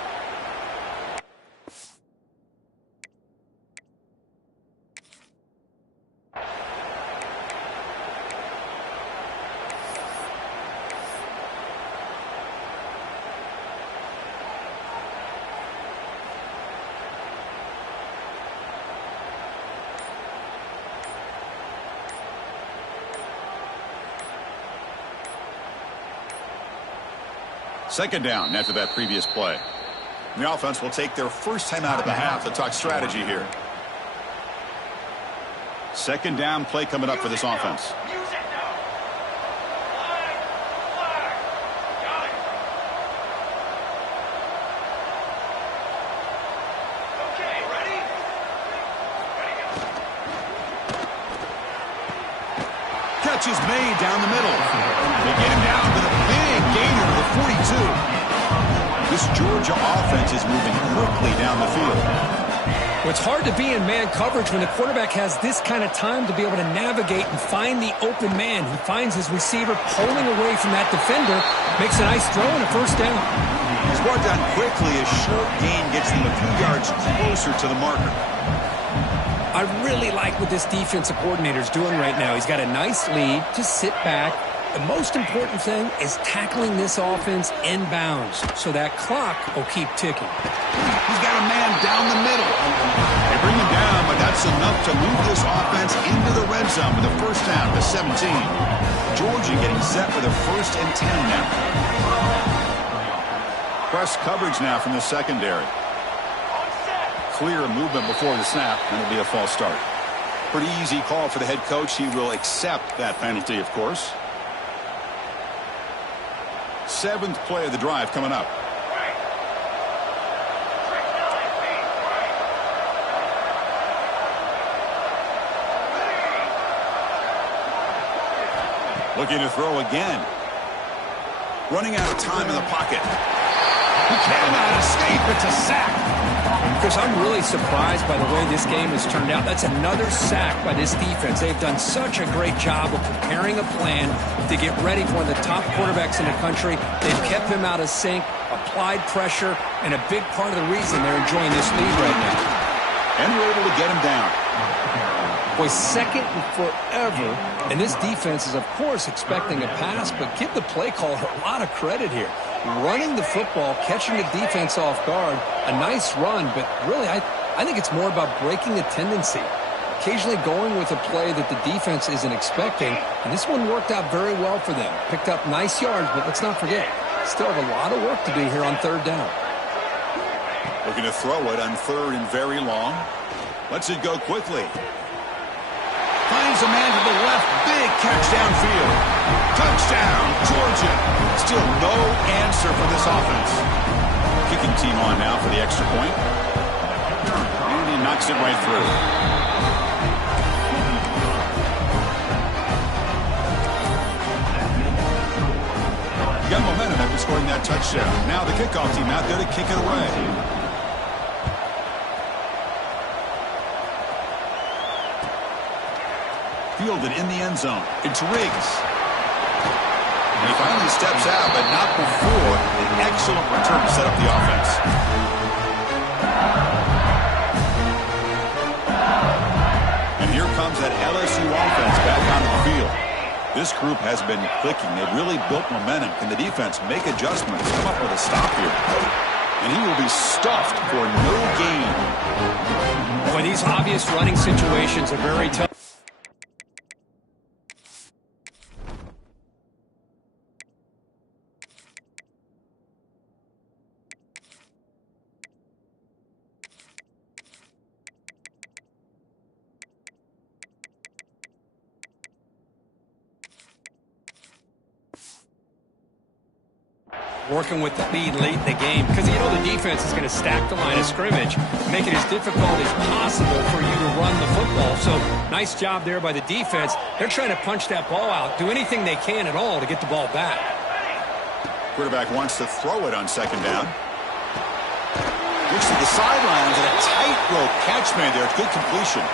Second down after that previous play. The offense will take their first time out of the half to talk strategy here. Second down play coming up for this offense. Catch is made down the middle. They get him down with a big gainer to the 42. This Georgia offense is moving quickly down the field. Well, it's hard to be in man coverage when the quarterback has this kind of time to be able to navigate and find the open man. He finds his receiver pulling away from that defender, makes a nice throw and a first down. He's brought down quickly. A short gain gets them a few yards closer to the marker. I really like what this defensive coordinator is doing right now. He's got a nice lead. Just sit back. The most important thing is tackling this offense inbounds so that clock will keep ticking. He's got a man down the middle. They bring him down, but that's enough to move this offense into the red zone with a first down to 17. Georgia getting set for their 1st and 10 now. Press coverage now from the secondary. Clear movement before the snap, and it'll be a false start. Pretty easy call for the head coach. He will accept that penalty, of course. 7th play of the drive coming up. Looking to throw again. Running out of time in the pocket. He cannot escape. It's a sack. Chris, I'm really surprised by the way this game has turned out. That's another sack by this defense. They've done such a great job of preparing a plan to get ready for one of the top quarterbacks in the country. They've kept him out of sync, applied pressure, and a big part of the reason they're enjoying this lead right now. And we're able to get him down. Boy, second and forever. And this defense is, of course, expecting a pass, but give the play caller a lot of credit here. Running the football, catching the defense off guard, a nice run, but really I think it's more about breaking a tendency. Occasionally going with a play that the defense isn't expecting, and this one worked out very well for them. Picked up nice yards, but let's not forget, still have a lot of work to do here on 3rd down. Looking to throw it on 3rd and very long. Lets it go quickly. Finds a man to the left. Big catch downfield. Touchdown, Georgia. Still no answer for this offense. Kicking team on now for the extra point. And he knocks it right through. Got momentum after scoring that touchdown. Now the kickoff team out there to kick it away. Fielded in the end zone. It's Riggs. And he finally steps out, but not before an excellent return to set up the offense. And here comes that LSU offense back onto the field. This group has been clicking. They've really built momentum. Can the defense make adjustments, come up with a stop here? And he will be stuffed for no gain. Boy, these obvious running situations are very tough. Working with the lead late in the game because you know the defense is going to stack the line of scrimmage, make it as difficult as possible for you to run the football. So nice job there by the defense. They're trying to punch that ball out, do anything they can at all to get the ball back. Quarterback wants to throw it on 2nd down. Looks to the sidelines and a tightrope catch made there. It's good completion.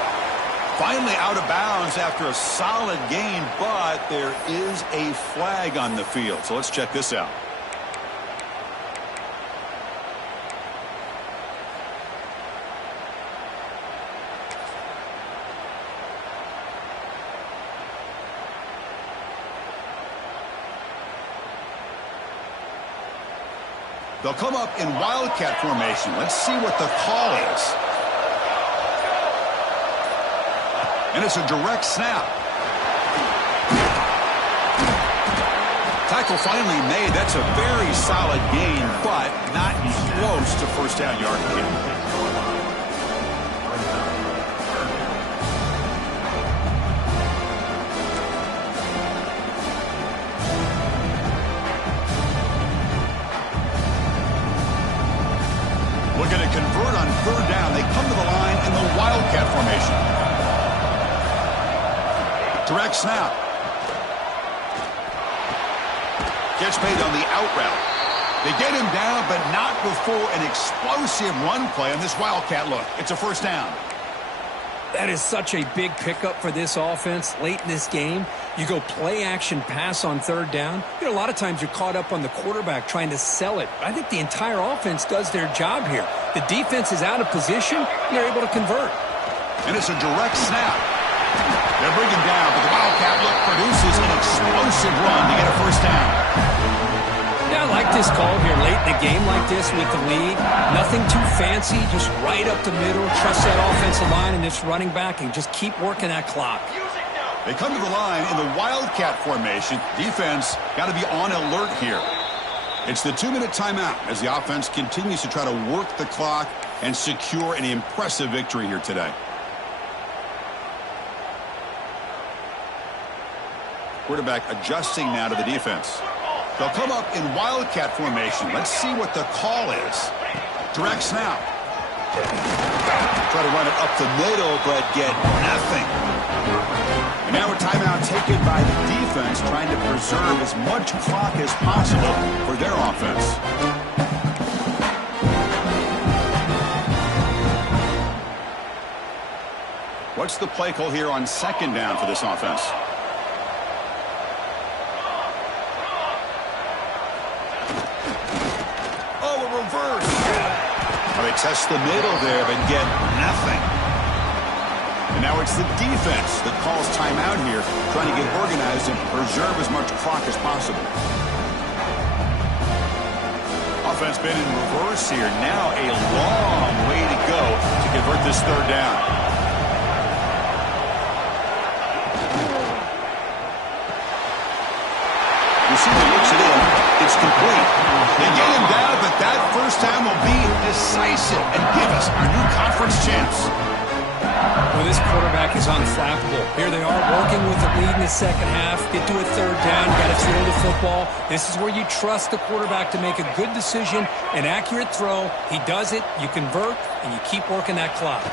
Finally out of bounds after a solid gain, but there is a flag on the field. So let's check this out. They'll come up in wildcat formation. Let's see what the call is. And it's a direct snap. Tackle finally made. That's a very solid gain, but not close to first down yardage. Looking to convert on third down. They come to the line in the wildcat formation. Direct snap. Gets made on the out route. They get him down, but not before an explosive run play on this wildcat look. It's a first down. That is such a big pickup for this offense late in this game. You go play action pass on third down. You know, a lot of times you're caught up on the quarterback trying to sell it. I think the entire offense does their job here. The defense is out of position, and they're able to convert. And it's a direct snap. They're bringing down, but the wildcat look produces an explosive run to get a first down. Yeah, I like this call here late in the game like this with the lead. Nothing too fancy, just right up the middle. Trust that offensive line and this running back and just keep working that clock. They come to the line in the wildcat formation. Defense got to be on alert here. It's the 2-minute timeout as the offense continues to try to work the clock and secure an impressive victory here today. Quarterback adjusting now to the defense. They'll come up in wildcat formation. Let's see what the call is. Direct snap. Try to run it up the middle, but get nothing. And now a timeout taken by the defense, trying to preserve as much clock as possible for their offense. What's the play call here on second down for this offense? They test the middle there, but get nothing. And now it's the defense that calls timeout here, trying to get organized and preserve as much clock as possible. Offense been in reverse here. Now a long way to go to convert this third down. You see he looks it in. It's complete. They get him down, but that first down will be decisive and give us our new conference champs. Well, this quarterback is unflappable. Here they are working with the lead in the second half. Get to a third down. You got to throw the football. This is where you trust the quarterback to make a good decision, an accurate throw. He does it. You convert, and you keep working that clock.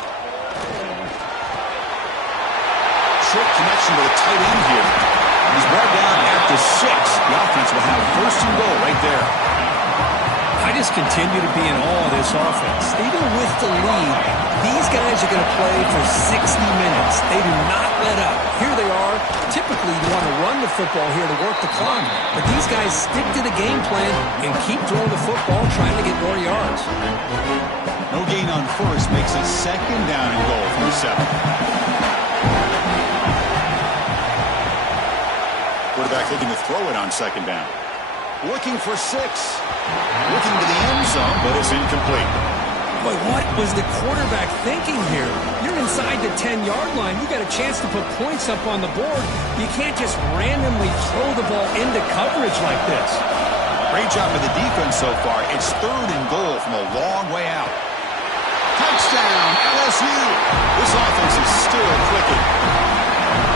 Short connection to the tight end here. He's brought down after 6. The offense will have first and goal right there. I just continue to be in awe of this offense. Even with the lead, these guys are going to play for 60 minutes. They do not let up. Here they are. Typically, you want to run the football here to work the clock, but these guys stick to the game plan and keep throwing the football, trying to get more yards. No gain on first makes it second down and goal from the 7. Quarterback looking to throw it on second down. Looking for 6. Looking to the end zone, but it's incomplete. Boy, what was the quarterback thinking here? You're inside the 10-yard line. You got a chance to put points up on the board. You can't just randomly throw the ball into coverage like this. Great job of the defense so far. It's third and goal from a long way out. Touchdown, LSU. This offense is still clicking.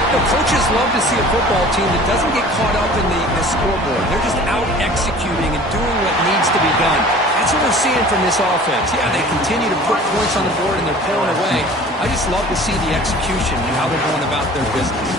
The coaches love to see a football team that doesn't get caught up in the scoreboard. They're just out executing and doing what needs to be done. That's what we're seeing from this offense. Yeah, they continue to put points on the board and they're pulling away. I just love to see the execution and how they're going about their business.